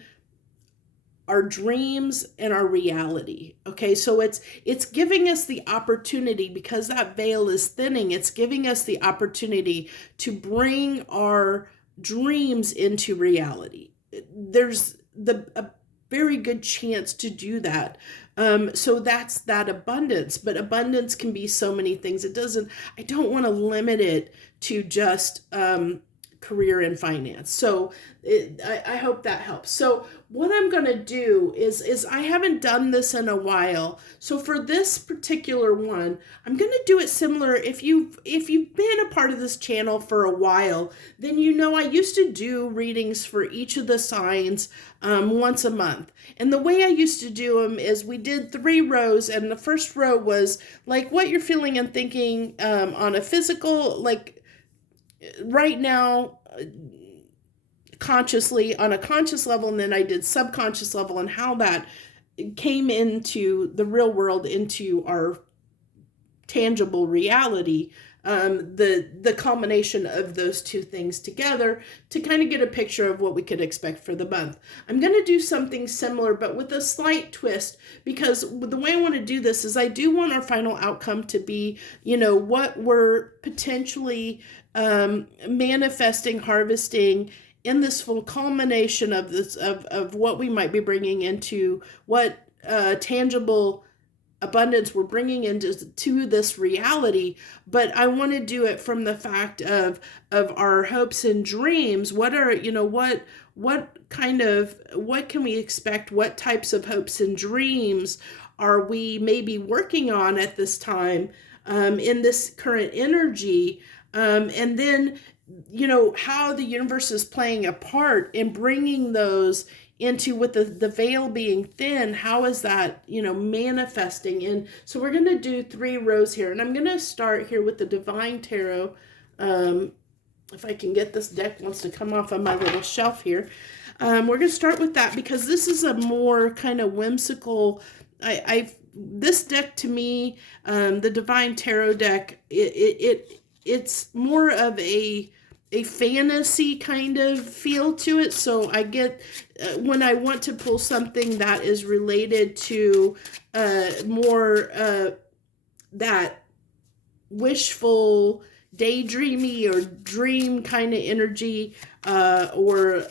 our dreams and our reality. Okay, so it's giving us the opportunity, because that veil is thinning, it's giving us the opportunity to bring our dreams into reality. There's very good chance to do that. So that's that abundance, but abundance can be so many things. I don't want to limit it to just career and finance. So I hope that helps. So what I'm going to do is I haven't done this in a while. So for this particular one, I'm going to do it similar. If you've been a part of this channel for a while, then you know I used to do readings for each of the signs once a month. And the way I used to do them is we did 3 rows, and the first row was like what you're feeling and thinking on a physical, like right now, consciously on a conscious level, and then I did subconscious level and how that came into the real world, into our tangible reality. The culmination of those two things together to kind of get a picture of what we could expect for the month. I'm going to do something similar, but with a slight twist, because the way I want to do this is I do want our final outcome to be, what we're potentially manifesting, harvesting in this full culmination of this, of what we might be bringing into what tangible abundance we're bringing into this reality. But I want to do it from the fact of our hopes and dreams. What are, what can we expect? What types of hopes and dreams are we maybe working on at this time in this current energy? And then, how the universe is playing a part in bringing those into, with the veil being thin, how is that, manifesting? And so we're going to do 3 rows here, and I'm going to start here with the Divine Tarot. If I can get this deck wants to come off of my little shelf here. We're going to start with that because this is a more kind of whimsical, this deck to me, the Divine Tarot deck, it's more of a fantasy kind of feel to it. So I get when I want to pull something that is related to more that wishful, daydreamy or dream kind of energy, or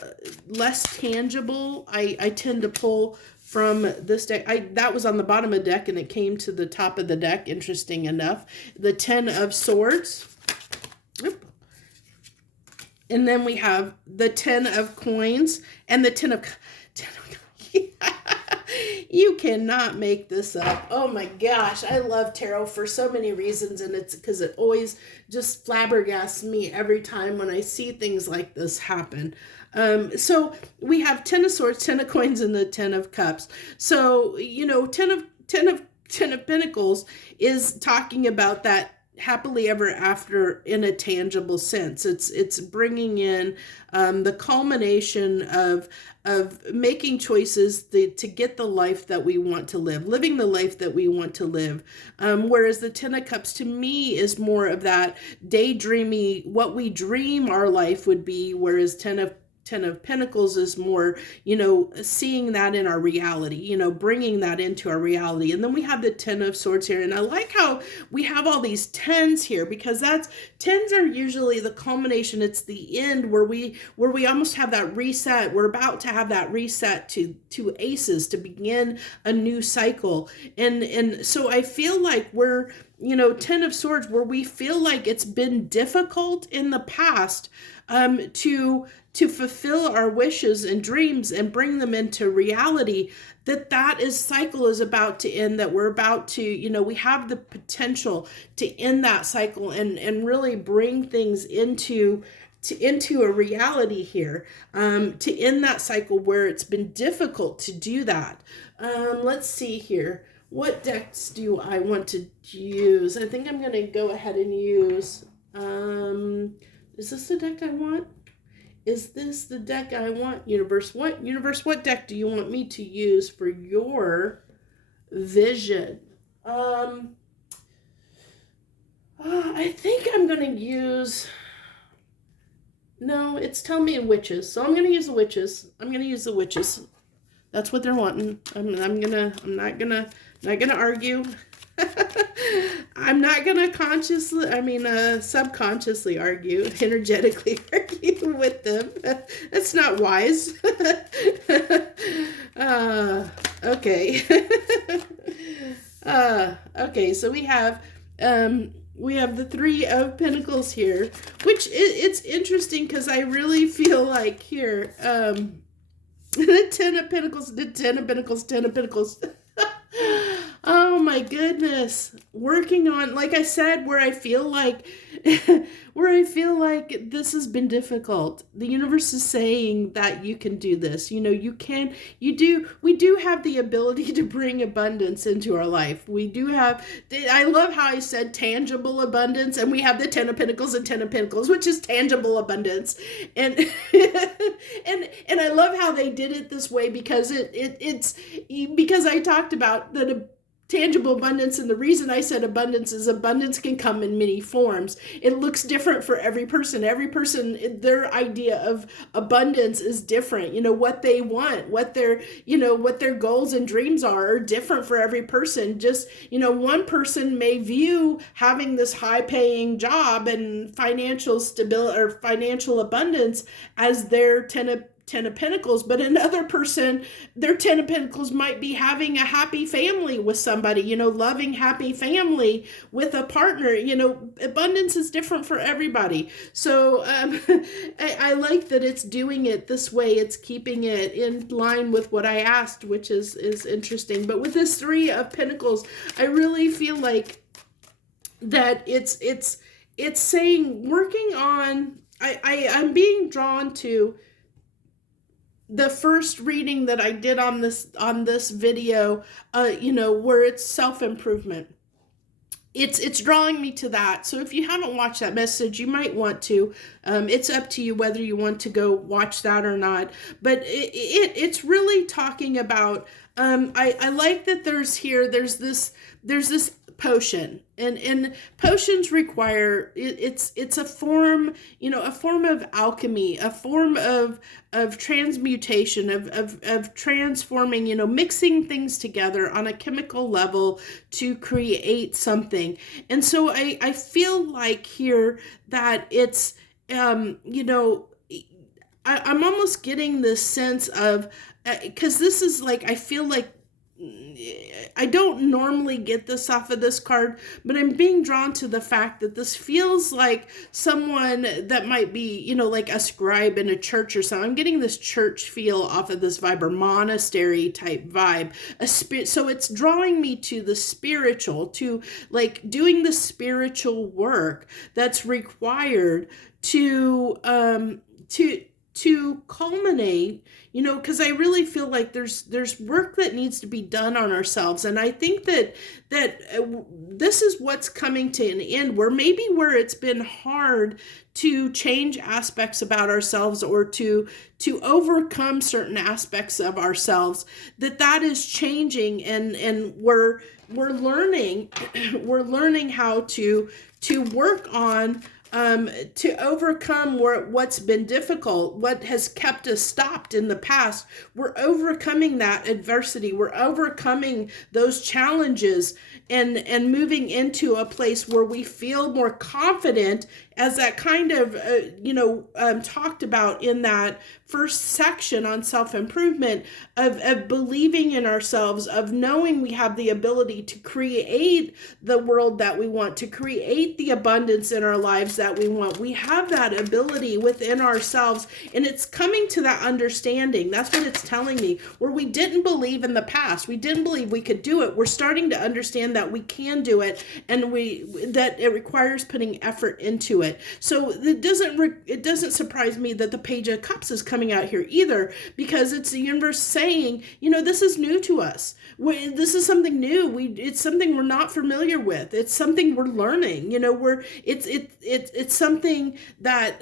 less tangible, I tend to pull from this deck. That was on the bottom of the deck and it came to the top of the deck, interesting enough. The 10 of Swords. Oop. And then we have the 10 of Coins and the 10 of You cannot make this up. Oh my gosh, I love tarot for so many reasons, and it's because it always just flabbergasts me every time when I see things like this happen. So we have 10 of Swords, 10 of Coins, and the 10 of Cups. So, 10 of Pentacles is talking about that happily ever after in a tangible sense. It's bringing in the culmination of making choices to get the life that we want to live, living the life that we want to live. Whereas the 10 of Cups to me is more of that daydreamy, what we dream our life would be, whereas 10 of Pentacles is more, seeing that in our reality, bringing that into our reality. And then we have the 10 of Swords here. And I like how we have all these 10s here, because 10s are usually the culmination. It's the end where we almost have that reset. We're about to have that reset to aces to begin a new cycle. And so I feel like we're, 10 of Swords, where we feel like it's been difficult in the past to fulfill our wishes and dreams and bring them into reality, that cycle is about to end, that we're about to, we have the potential to end that cycle and really bring things into a reality here, to end that cycle where it's been difficult to do that. Let's see here. What decks do I want to use? I think I'm going to go ahead and use, is this the deck I want? Is this the deck I want? Universe, what deck do you want me to use for your vision? I think I'm going to use, no, it's telling me Witches. So I'm going to use the Witches. That's what they're wanting. I'm not gonna argue. I'm not gonna subconsciously argue, energetically argue with them. That's not wise. Okay. Okay, so we have the Three of Pentacles here, which it's interesting because I really feel like here, the Ten of Pentacles, the Ten of Pentacles, Ten of Pentacles. Oh my goodness. Working on, like I said, where I feel like this has been difficult. The universe is saying that you can do this. You know, we do have the ability to bring abundance into our life. We do have, I love how I said tangible abundance, and we have the Ten of Pentacles and Ten of Pentacles, which is tangible abundance. And and I love how they did it this way because it's because I talked about the tangible abundance, and the reason I said abundance is abundance can come in many forms. It looks different for every person. Every person, their idea of abundance is different. You know, what they want, what their goals and dreams are different for every person. Just, one person may view having this high paying job and financial stability or financial abundance as their Ten of Pentacles, but another person, their Ten of Pentacles might be having a happy family with somebody, loving happy family with a partner. Abundance is different for everybody. So I like that it's doing it this way. It's keeping it in line with what I asked, which is interesting. But with this Three of Pentacles, I really feel like that it's saying working on, I'm being drawn to the first reading that I did on this video, where it's self-improvement. It's drawing me to that. So if you haven't watched that message, you might want to. It's up to you whether you want to go watch that or not. But it's really talking about, I like that there's this potion, and potions require, it's a form, a form of alchemy, a form of transmutation, of transforming, mixing things together on a chemical level to create something. And so I feel like here that it's, I'm almost getting this sense of, because this is like, I feel like I don't normally get this off of this card, but I'm being drawn to the fact that this feels like someone that might be, like a scribe in a church or something. I'm getting this church feel off of this vibe, or monastery type vibe. So it's drawing me to the spiritual, to like doing the spiritual work that's required to culminate, because I really feel like there's work that needs to be done on ourselves. And I think that this is what's coming to an end, where it's been hard to change aspects about ourselves, or to overcome certain aspects of ourselves, that is changing, and we're learning how to work on, to overcome what's been difficult, what has kept us stopped in the past. We're overcoming that adversity. We're overcoming those challenges, and moving into a place where we feel more confident, as that kind of, talked about in that first section on self-improvement, of believing in ourselves, of knowing we have the ability to create the world that we want, to create the abundance in our lives that we want. We have that ability within ourselves, and it's coming to that understanding. That's what it's telling me. Where we didn't believe in the past, we didn't believe we could do it, we're starting to understand that we can do it, and that it requires putting effort into it. So it doesn't surprise me that the Page of Cups is coming out here either, because it's the universe saying, this is new to us. This is something new. It's something we're not familiar with. It's something we're learning. It's something that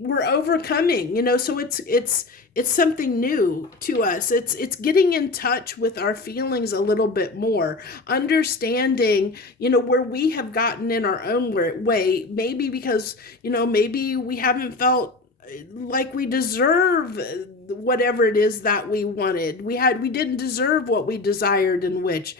we're overcoming. So it's something new to us. It's getting in touch with our feelings a little bit more, understanding, where we have gotten in our own way, maybe because, maybe we haven't felt like we deserve whatever it is that we wanted. We didn't deserve what we desired and wished.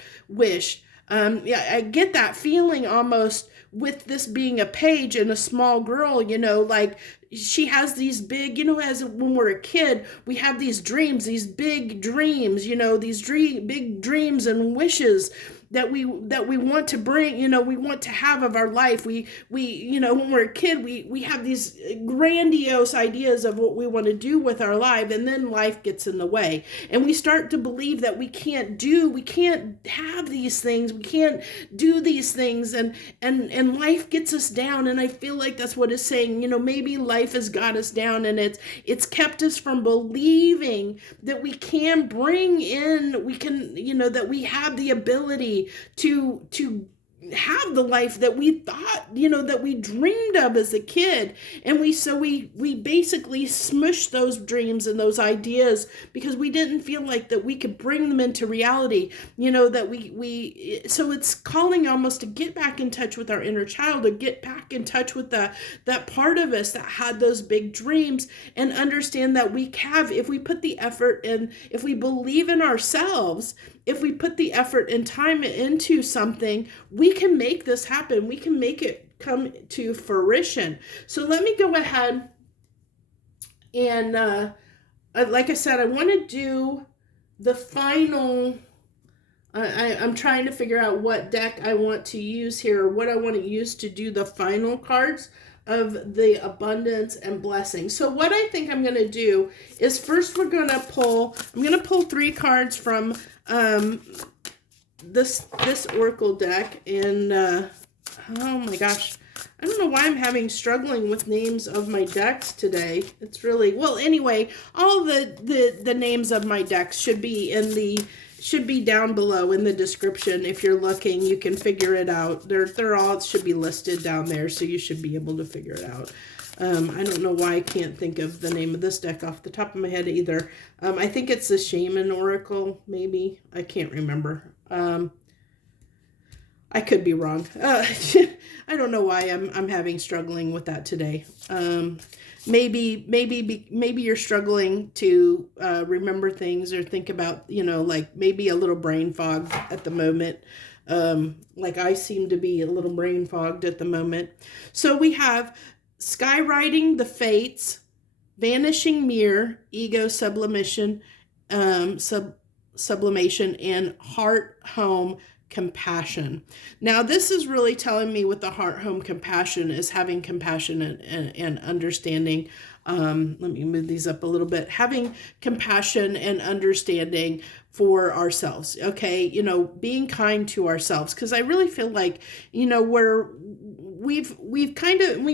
I get that feeling almost with this being a page and a small girl, like she has these big, as when we're a kid, we have these dreams, these big dreams, these big dreams and wishes that we want to bring, we want to have of our life. We when we're a kid, we have these grandiose ideas of what we want to do with our life, and then life gets in the way, and we start to believe that we can't have these things, we can't do these things, and life gets us down. And I feel like that's what it's saying. Maybe life has got us down, and it's kept us from believing that we can bring in, that we have the ability to have the life that we thought, that we dreamed of as a kid. And we basically smushed those dreams and those ideas because we didn't feel like that we could bring them into reality, that so it's calling almost to get back in touch with our inner child, to get back in touch with that part of us that had those big dreams, and understand that we have, if we put the effort in, if we believe in ourselves, if we put the effort and time into something, we can make this happen. We can make it come to fruition. So let me go ahead and, like I said, I want to do the final. I'm trying to figure out what deck I want to use here, what I want to use to do the final cards of the abundance and blessing. So what I think I'm going to do is, first I'm going to pull 3 cards from this oracle deck. And oh my gosh, I don't know why I'm struggling with names of my decks today. It's really, well, anyway, all the names of my decks should be down below in the description. If you're looking, you can figure it out. They're all should be listed down there, so you should be able to figure it out. I don't know why I can't think of the name of this deck off the top of my head either. I think it's the Shaman Oracle, maybe. I can't remember. I could be wrong. I don't know why I'm struggling with that today. Maybe you're struggling to remember things or think about, like maybe a little brain fog at the moment. Like I seem to be a little brain fogged at the moment. So we have Skywriting the Fates, Vanishing Mirror, Ego Sublimation, Sublimation, and Heart Home Compassion. Now this is really telling me with the Heart Home Compassion is having compassion and understanding. Let me move these up a little bit. Having compassion and understanding for ourselves. Okay. Being kind to ourselves. Cause I really feel like, we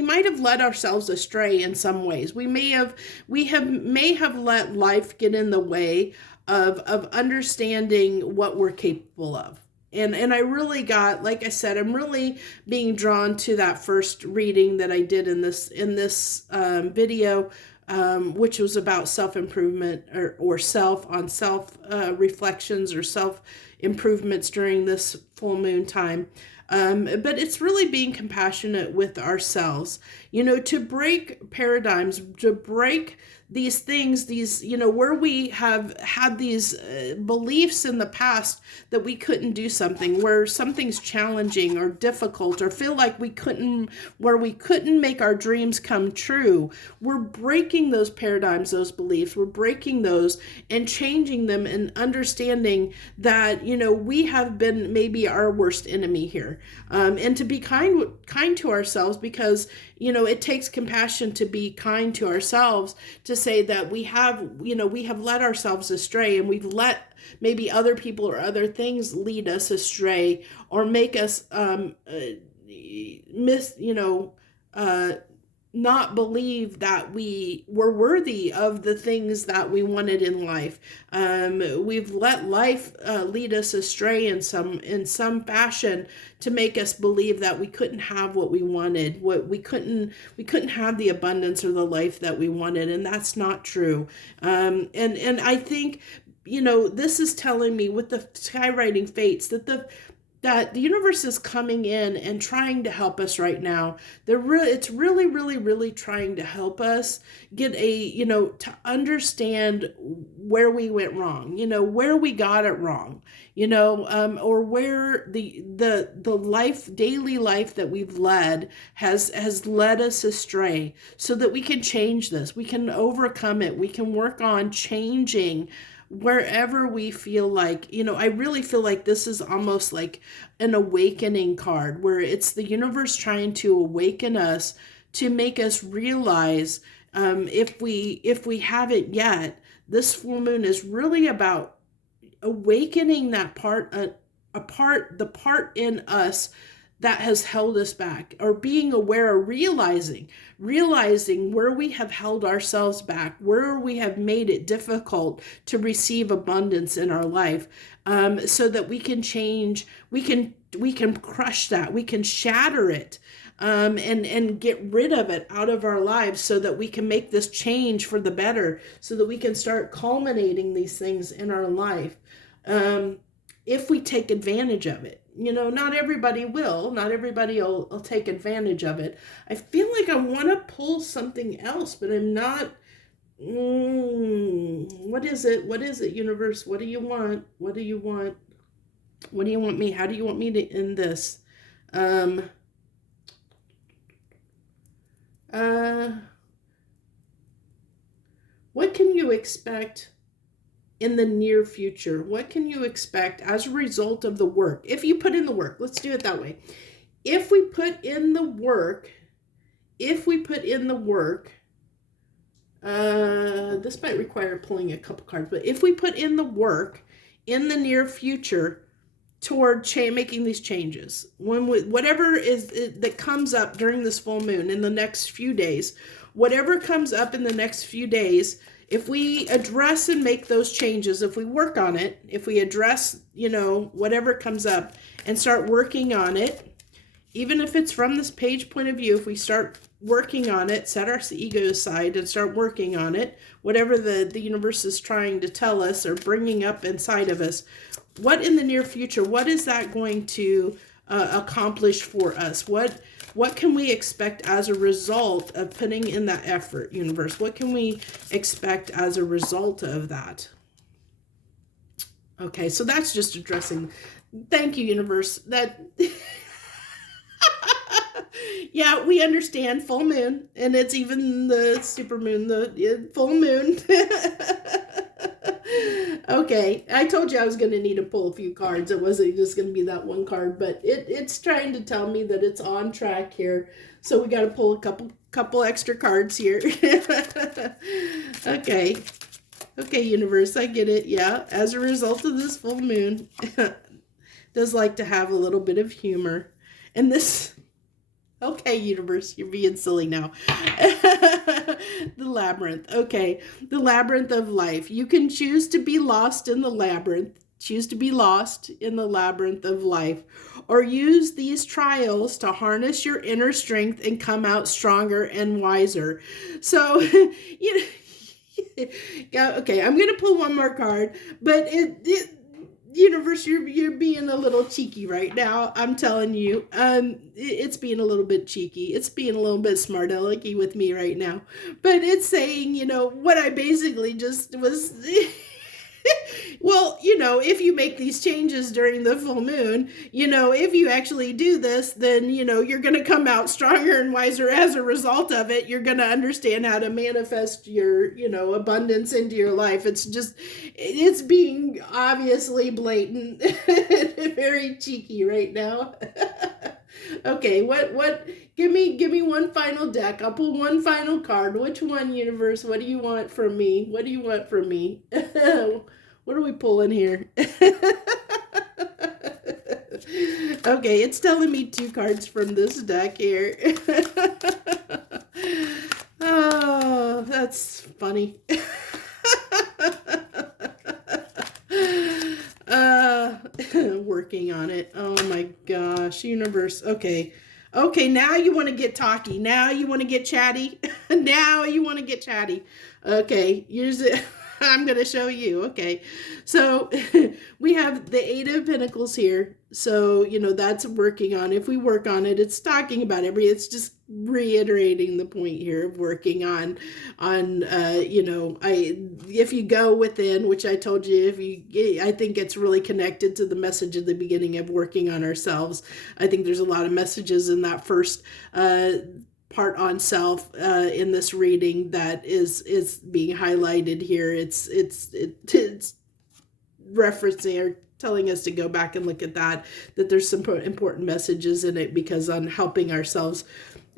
might have led ourselves astray in some ways. We may have let life get in the way of understanding what we're capable of. And I really got, like I said, I'm really being drawn to that first reading that I did in this video, which was about self-improvement or self reflections or self-improvements during this full moon time. But it's really being compassionate with ourselves, to break paradigms, to break these things, where we have had these beliefs in the past that we couldn't do something, where something's challenging or difficult, or feel like we couldn't make our dreams come true. We're breaking those paradigms, those beliefs, we're breaking those and changing them, and understanding that, we have been maybe our worst enemy here. And to be kind to ourselves, because, it takes compassion to be kind to ourselves, to say that we have led ourselves astray, and we've let maybe other people or other things lead us astray, or make us not believe that we were worthy of the things that we wanted in life. We've let life lead us astray in some fashion, to make us believe that we couldn't have what we wanted, we couldn't have the abundance or the life that we wanted, and that's not true. And I think, this is telling me with the Skywriting Fates that that the universe is coming in and trying to help us right now. It's really trying to help us get to understand where we went wrong, where we got it wrong, or where the daily life that we've led has led us astray, so that we can change this, we can overcome it, we can work on changing wherever we feel like, I really feel like this is almost like an awakening card, where it's the universe trying to awaken us, to make us realize, if we haven't yet, this full moon is really about awakening that the part in us that has held us back, or being aware, or realizing where we have held ourselves back, where we have made it difficult to receive abundance in our life, so that we can change, we can crush that, we can shatter it, and get rid of it out of our lives, so that we can make this change for the better, so that we can start culminating these things in our life, if we take advantage of it. Not everybody will. Not everybody will take advantage of it. I feel like I want to pull something else, but I'm not. What is it? What is it, universe? What do you want? What do you want? What do you want me? How do you want me to end this? What can you expect in the near future? What can you expect as a result of the work? If you put in the work, let's do it that way. If we put in the work, this might require pulling a couple cards, but if we put in the work in the near future toward making these changes, whatever that comes up during this full moon in the next few days, whatever comes up in the next few days, if we address and make those changes, if we work on it, if we address, whatever comes up and start working on it, even if it's from this page point of view, if we start working on it, set our ego aside and start working on it, whatever the universe is trying to tell us or bringing up inside of us, what in the near future, what is that going to accomplish for us? What can we expect as a result of putting in that effort, universe? What can we expect as a result of that? Okay, so that's just addressing. Thank you, universe. That yeah, we understand full moon, and it's even the super moon, the full moon. Okay, I told you I was going to need to pull a few cards. It wasn't just going to be that one card, but it's trying to tell me that it's on track here. So we got to pull a couple extra cards here. Okay. Okay, universe, I get it. Yeah, as a result of this full moon, does like to have a little bit of humor. And this... Okay, universe, you're being silly now. The labyrinth. Okay, the labyrinth of life. You can choose to be lost in the labyrinth. Choose to be lost in the labyrinth of life. Or use these trials to harness your inner strength and come out stronger and wiser. So, yeah, okay, I'm going to pull one more card. But universe, you're being a little cheeky right now. I'm telling you, it's being a little bit cheeky. It's being a little bit smart alecky with me right now. But it's saying, what I basically just was. Well, if you make these changes during the full moon, if you actually do this, then, you're going to come out stronger and wiser as a result of it. You're going to understand how to manifest your, abundance into your life. It's being obviously blatant, very cheeky right now. Okay, give me one final deck. I'll pull one final card. Which one, universe? What do you want from me? What do you want from me? What are we pulling here? Okay, it's telling me 2 cards from this deck here. Oh, that's funny. Working on it. Oh my gosh, universe. Okay, now you want to get talky. Now you want to get chatty. Now you want to get chatty. Okay, here's it. I'm going to show you. Okay. So we have the Eight of Pentacles here. So, that's working on. If we work on it, it's talking about it's just reiterating the point here of working if you go within, which I told you, I think it's really connected to the message at the beginning of working on ourselves. I think there's a lot of messages in that first, part on self in this reading that is being highlighted here. It's referencing or telling us to go back and look at that there's some important messages in it, because on helping ourselves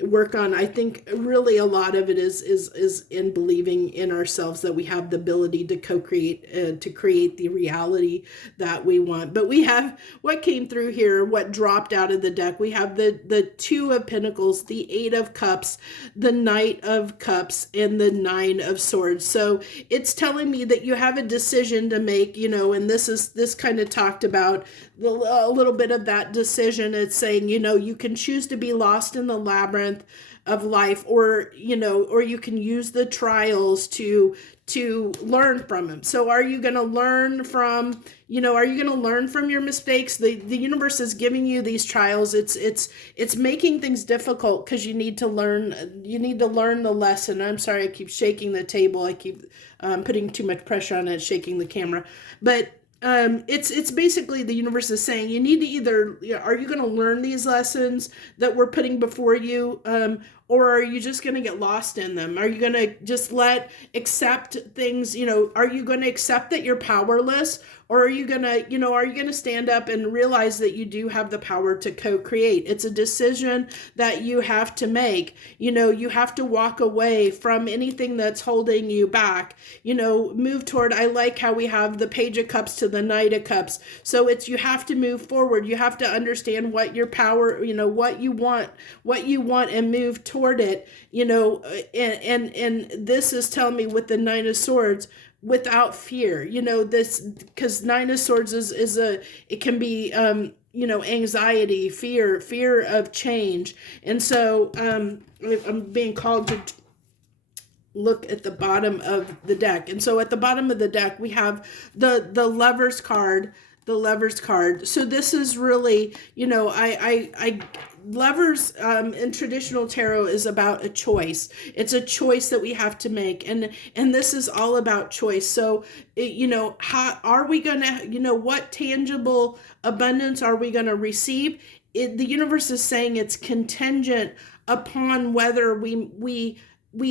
work on, I think really a lot of it is in believing in ourselves that we have the ability to co-create, to create the reality that we want. But we have what came through here, what dropped out of the deck. We have the Two of Pentacles, the Eight of Cups, the Knight of Cups, and the Nine of Swords. So it's telling me that you have a decision to make, and this kind of talked about a little bit of that decision. It's saying, you can choose to be lost in the labyrinth of life, or you can use the trials to learn from them. So are you going to learn from your mistakes? The universe is giving you these trials. It's making things difficult because you need to learn the lesson. I'm sorry, I keep shaking the table. I keep putting too much pressure on it, shaking the camera. But it's basically the universe is saying you need to either, are you going to learn these lessons that we're putting before you, or are you just going to get lost in them? Are you going to just accept things, are you going to accept that you're powerless? Or are you going to stand up and realize that you do have the power to co-create? It's a decision that you have to make. You have to walk away from anything that's holding you back, move toward, I like how we have the Page of Cups to the Knight of Cups. So you have to move forward. You have to understand what your power, what you want and move toward it, and this is telling me with the Nine of Swords, without fear, this, because Nine of Swords it can be, anxiety, fear of change. And so, I'm being called to look at the bottom of the deck. And so at the bottom of the deck, we have the Lovers card, So this is really, Lovers in traditional tarot is about a choice. It's a choice that we have to make, and this is all about choice. So how are we gonna, what tangible abundance are we gonna receive? The universe is saying it's contingent upon whether we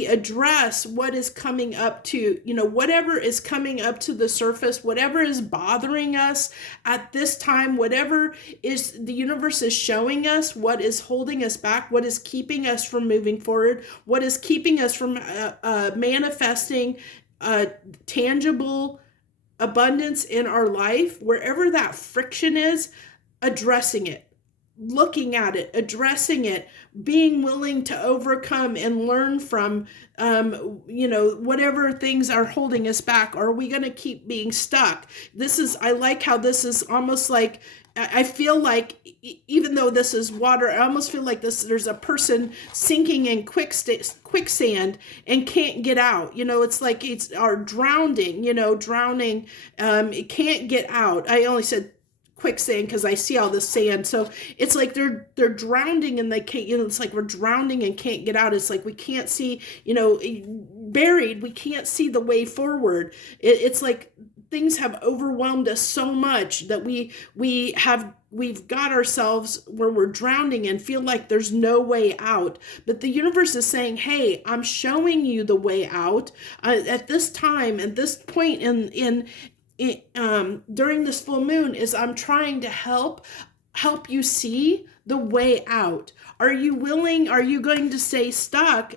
address what is coming up to, whatever is coming up to the surface, whatever is bothering us at this time, whatever is the universe is showing us, what is holding us back, what is keeping us from moving forward, what is keeping us from manifesting tangible abundance in our life, wherever that friction is, addressing it, looking at it, addressing it, being willing to overcome and learn from, whatever things are holding us back. Are we going to keep being stuck? I like how this is almost like, I feel like, even though this is water, I almost feel like there's a person sinking in quicksand and can't get out. It's like drowning, it can't get out. I only said quicksand because I see all this sand. So it's like they're drowning and they can't, it's like we're drowning and can't get out. It's like we can't see, buried, we can't see the way forward. It's like things have overwhelmed us so much that we've got ourselves where we're drowning and feel like there's no way out. But the universe is saying, hey, I'm showing you the way out. At this time, at this point during this full moon, is I'm trying to help you see the way out. Are you willing? Are you going to stay stuck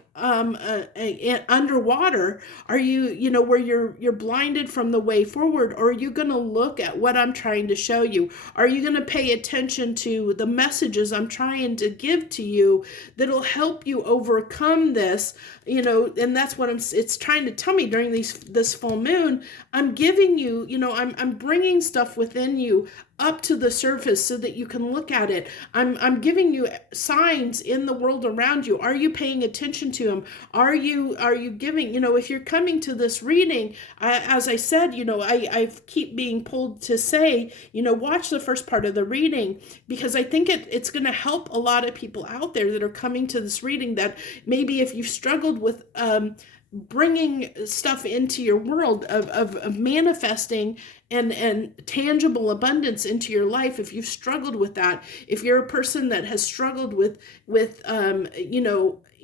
underwater? Are you, where you're blinded from the way forward? Or are you going to look at what I'm trying to show you? Are you going to pay attention to the messages I'm trying to give to you that'll help you overcome this? And that's what it's trying to tell me during this full moon. I'm giving you, I'm bringing stuff within you up to the surface so that you can look at it. I'm I'm giving you signs in the world around you. Are you paying attention to them? Are you giving, if you're coming to this reading, as I said, I keep being pulled to say, watch the first part of the reading, because I think it's going to help a lot of people out there that are coming to this reading, that maybe if you've struggled with bringing stuff into your world of manifesting and tangible abundance into your life, if you've struggled with that, if you're a person that has struggled with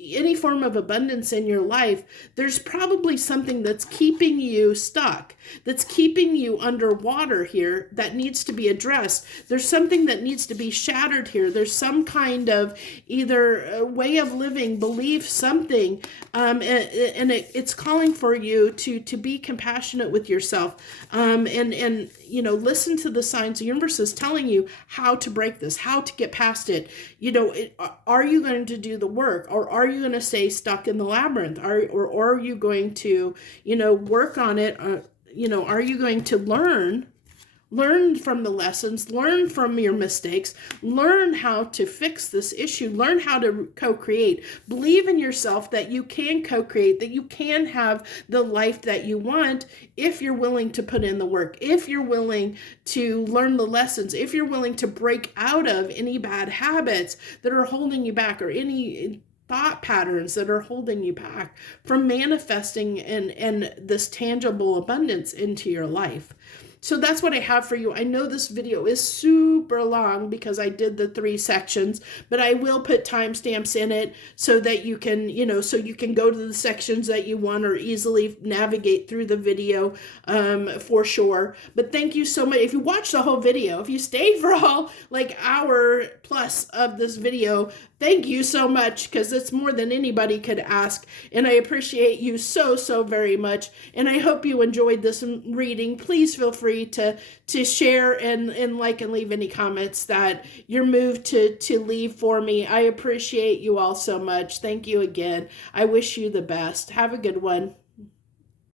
any form of abundance in your life, there's probably something that's keeping you stuck, that's keeping you underwater here, that needs to be addressed. There's something that needs to be shattered here. There's some kind of either a way of living, belief, something, and it's calling for you to be compassionate with yourself, and listen to the signs. The universe is telling you how to break this, how to get past it. Are you going to do the work, or are you going to stay stuck in the labyrinth? Or are you going to, work on it? Are you going to learn from the lessons, learn from your mistakes, learn how to fix this issue, learn how to co-create, believe in yourself that you can co-create, that you can have the life that you want if you're willing to put in the work, if you're willing to learn the lessons, if you're willing to break out of any bad habits that are holding you back, or any thought patterns that are holding you back from manifesting and this tangible abundance into your life. So that's what I have for you. I know this video is super long because I did the 3 sections, but I will put timestamps in it so that you can, so you can go to the sections that you want, or easily navigate through the video for sure. But thank you so much. If you watch the whole video, if you stayed for all hour plus of this video, thank you so much, because it's more than anybody could ask. And I appreciate you so, so very much. And I hope you enjoyed this reading. Please feel free to share and like and leave any comments that you're moved to leave for me. I appreciate you all so much. Thank you again. I wish you the best. Have a good one.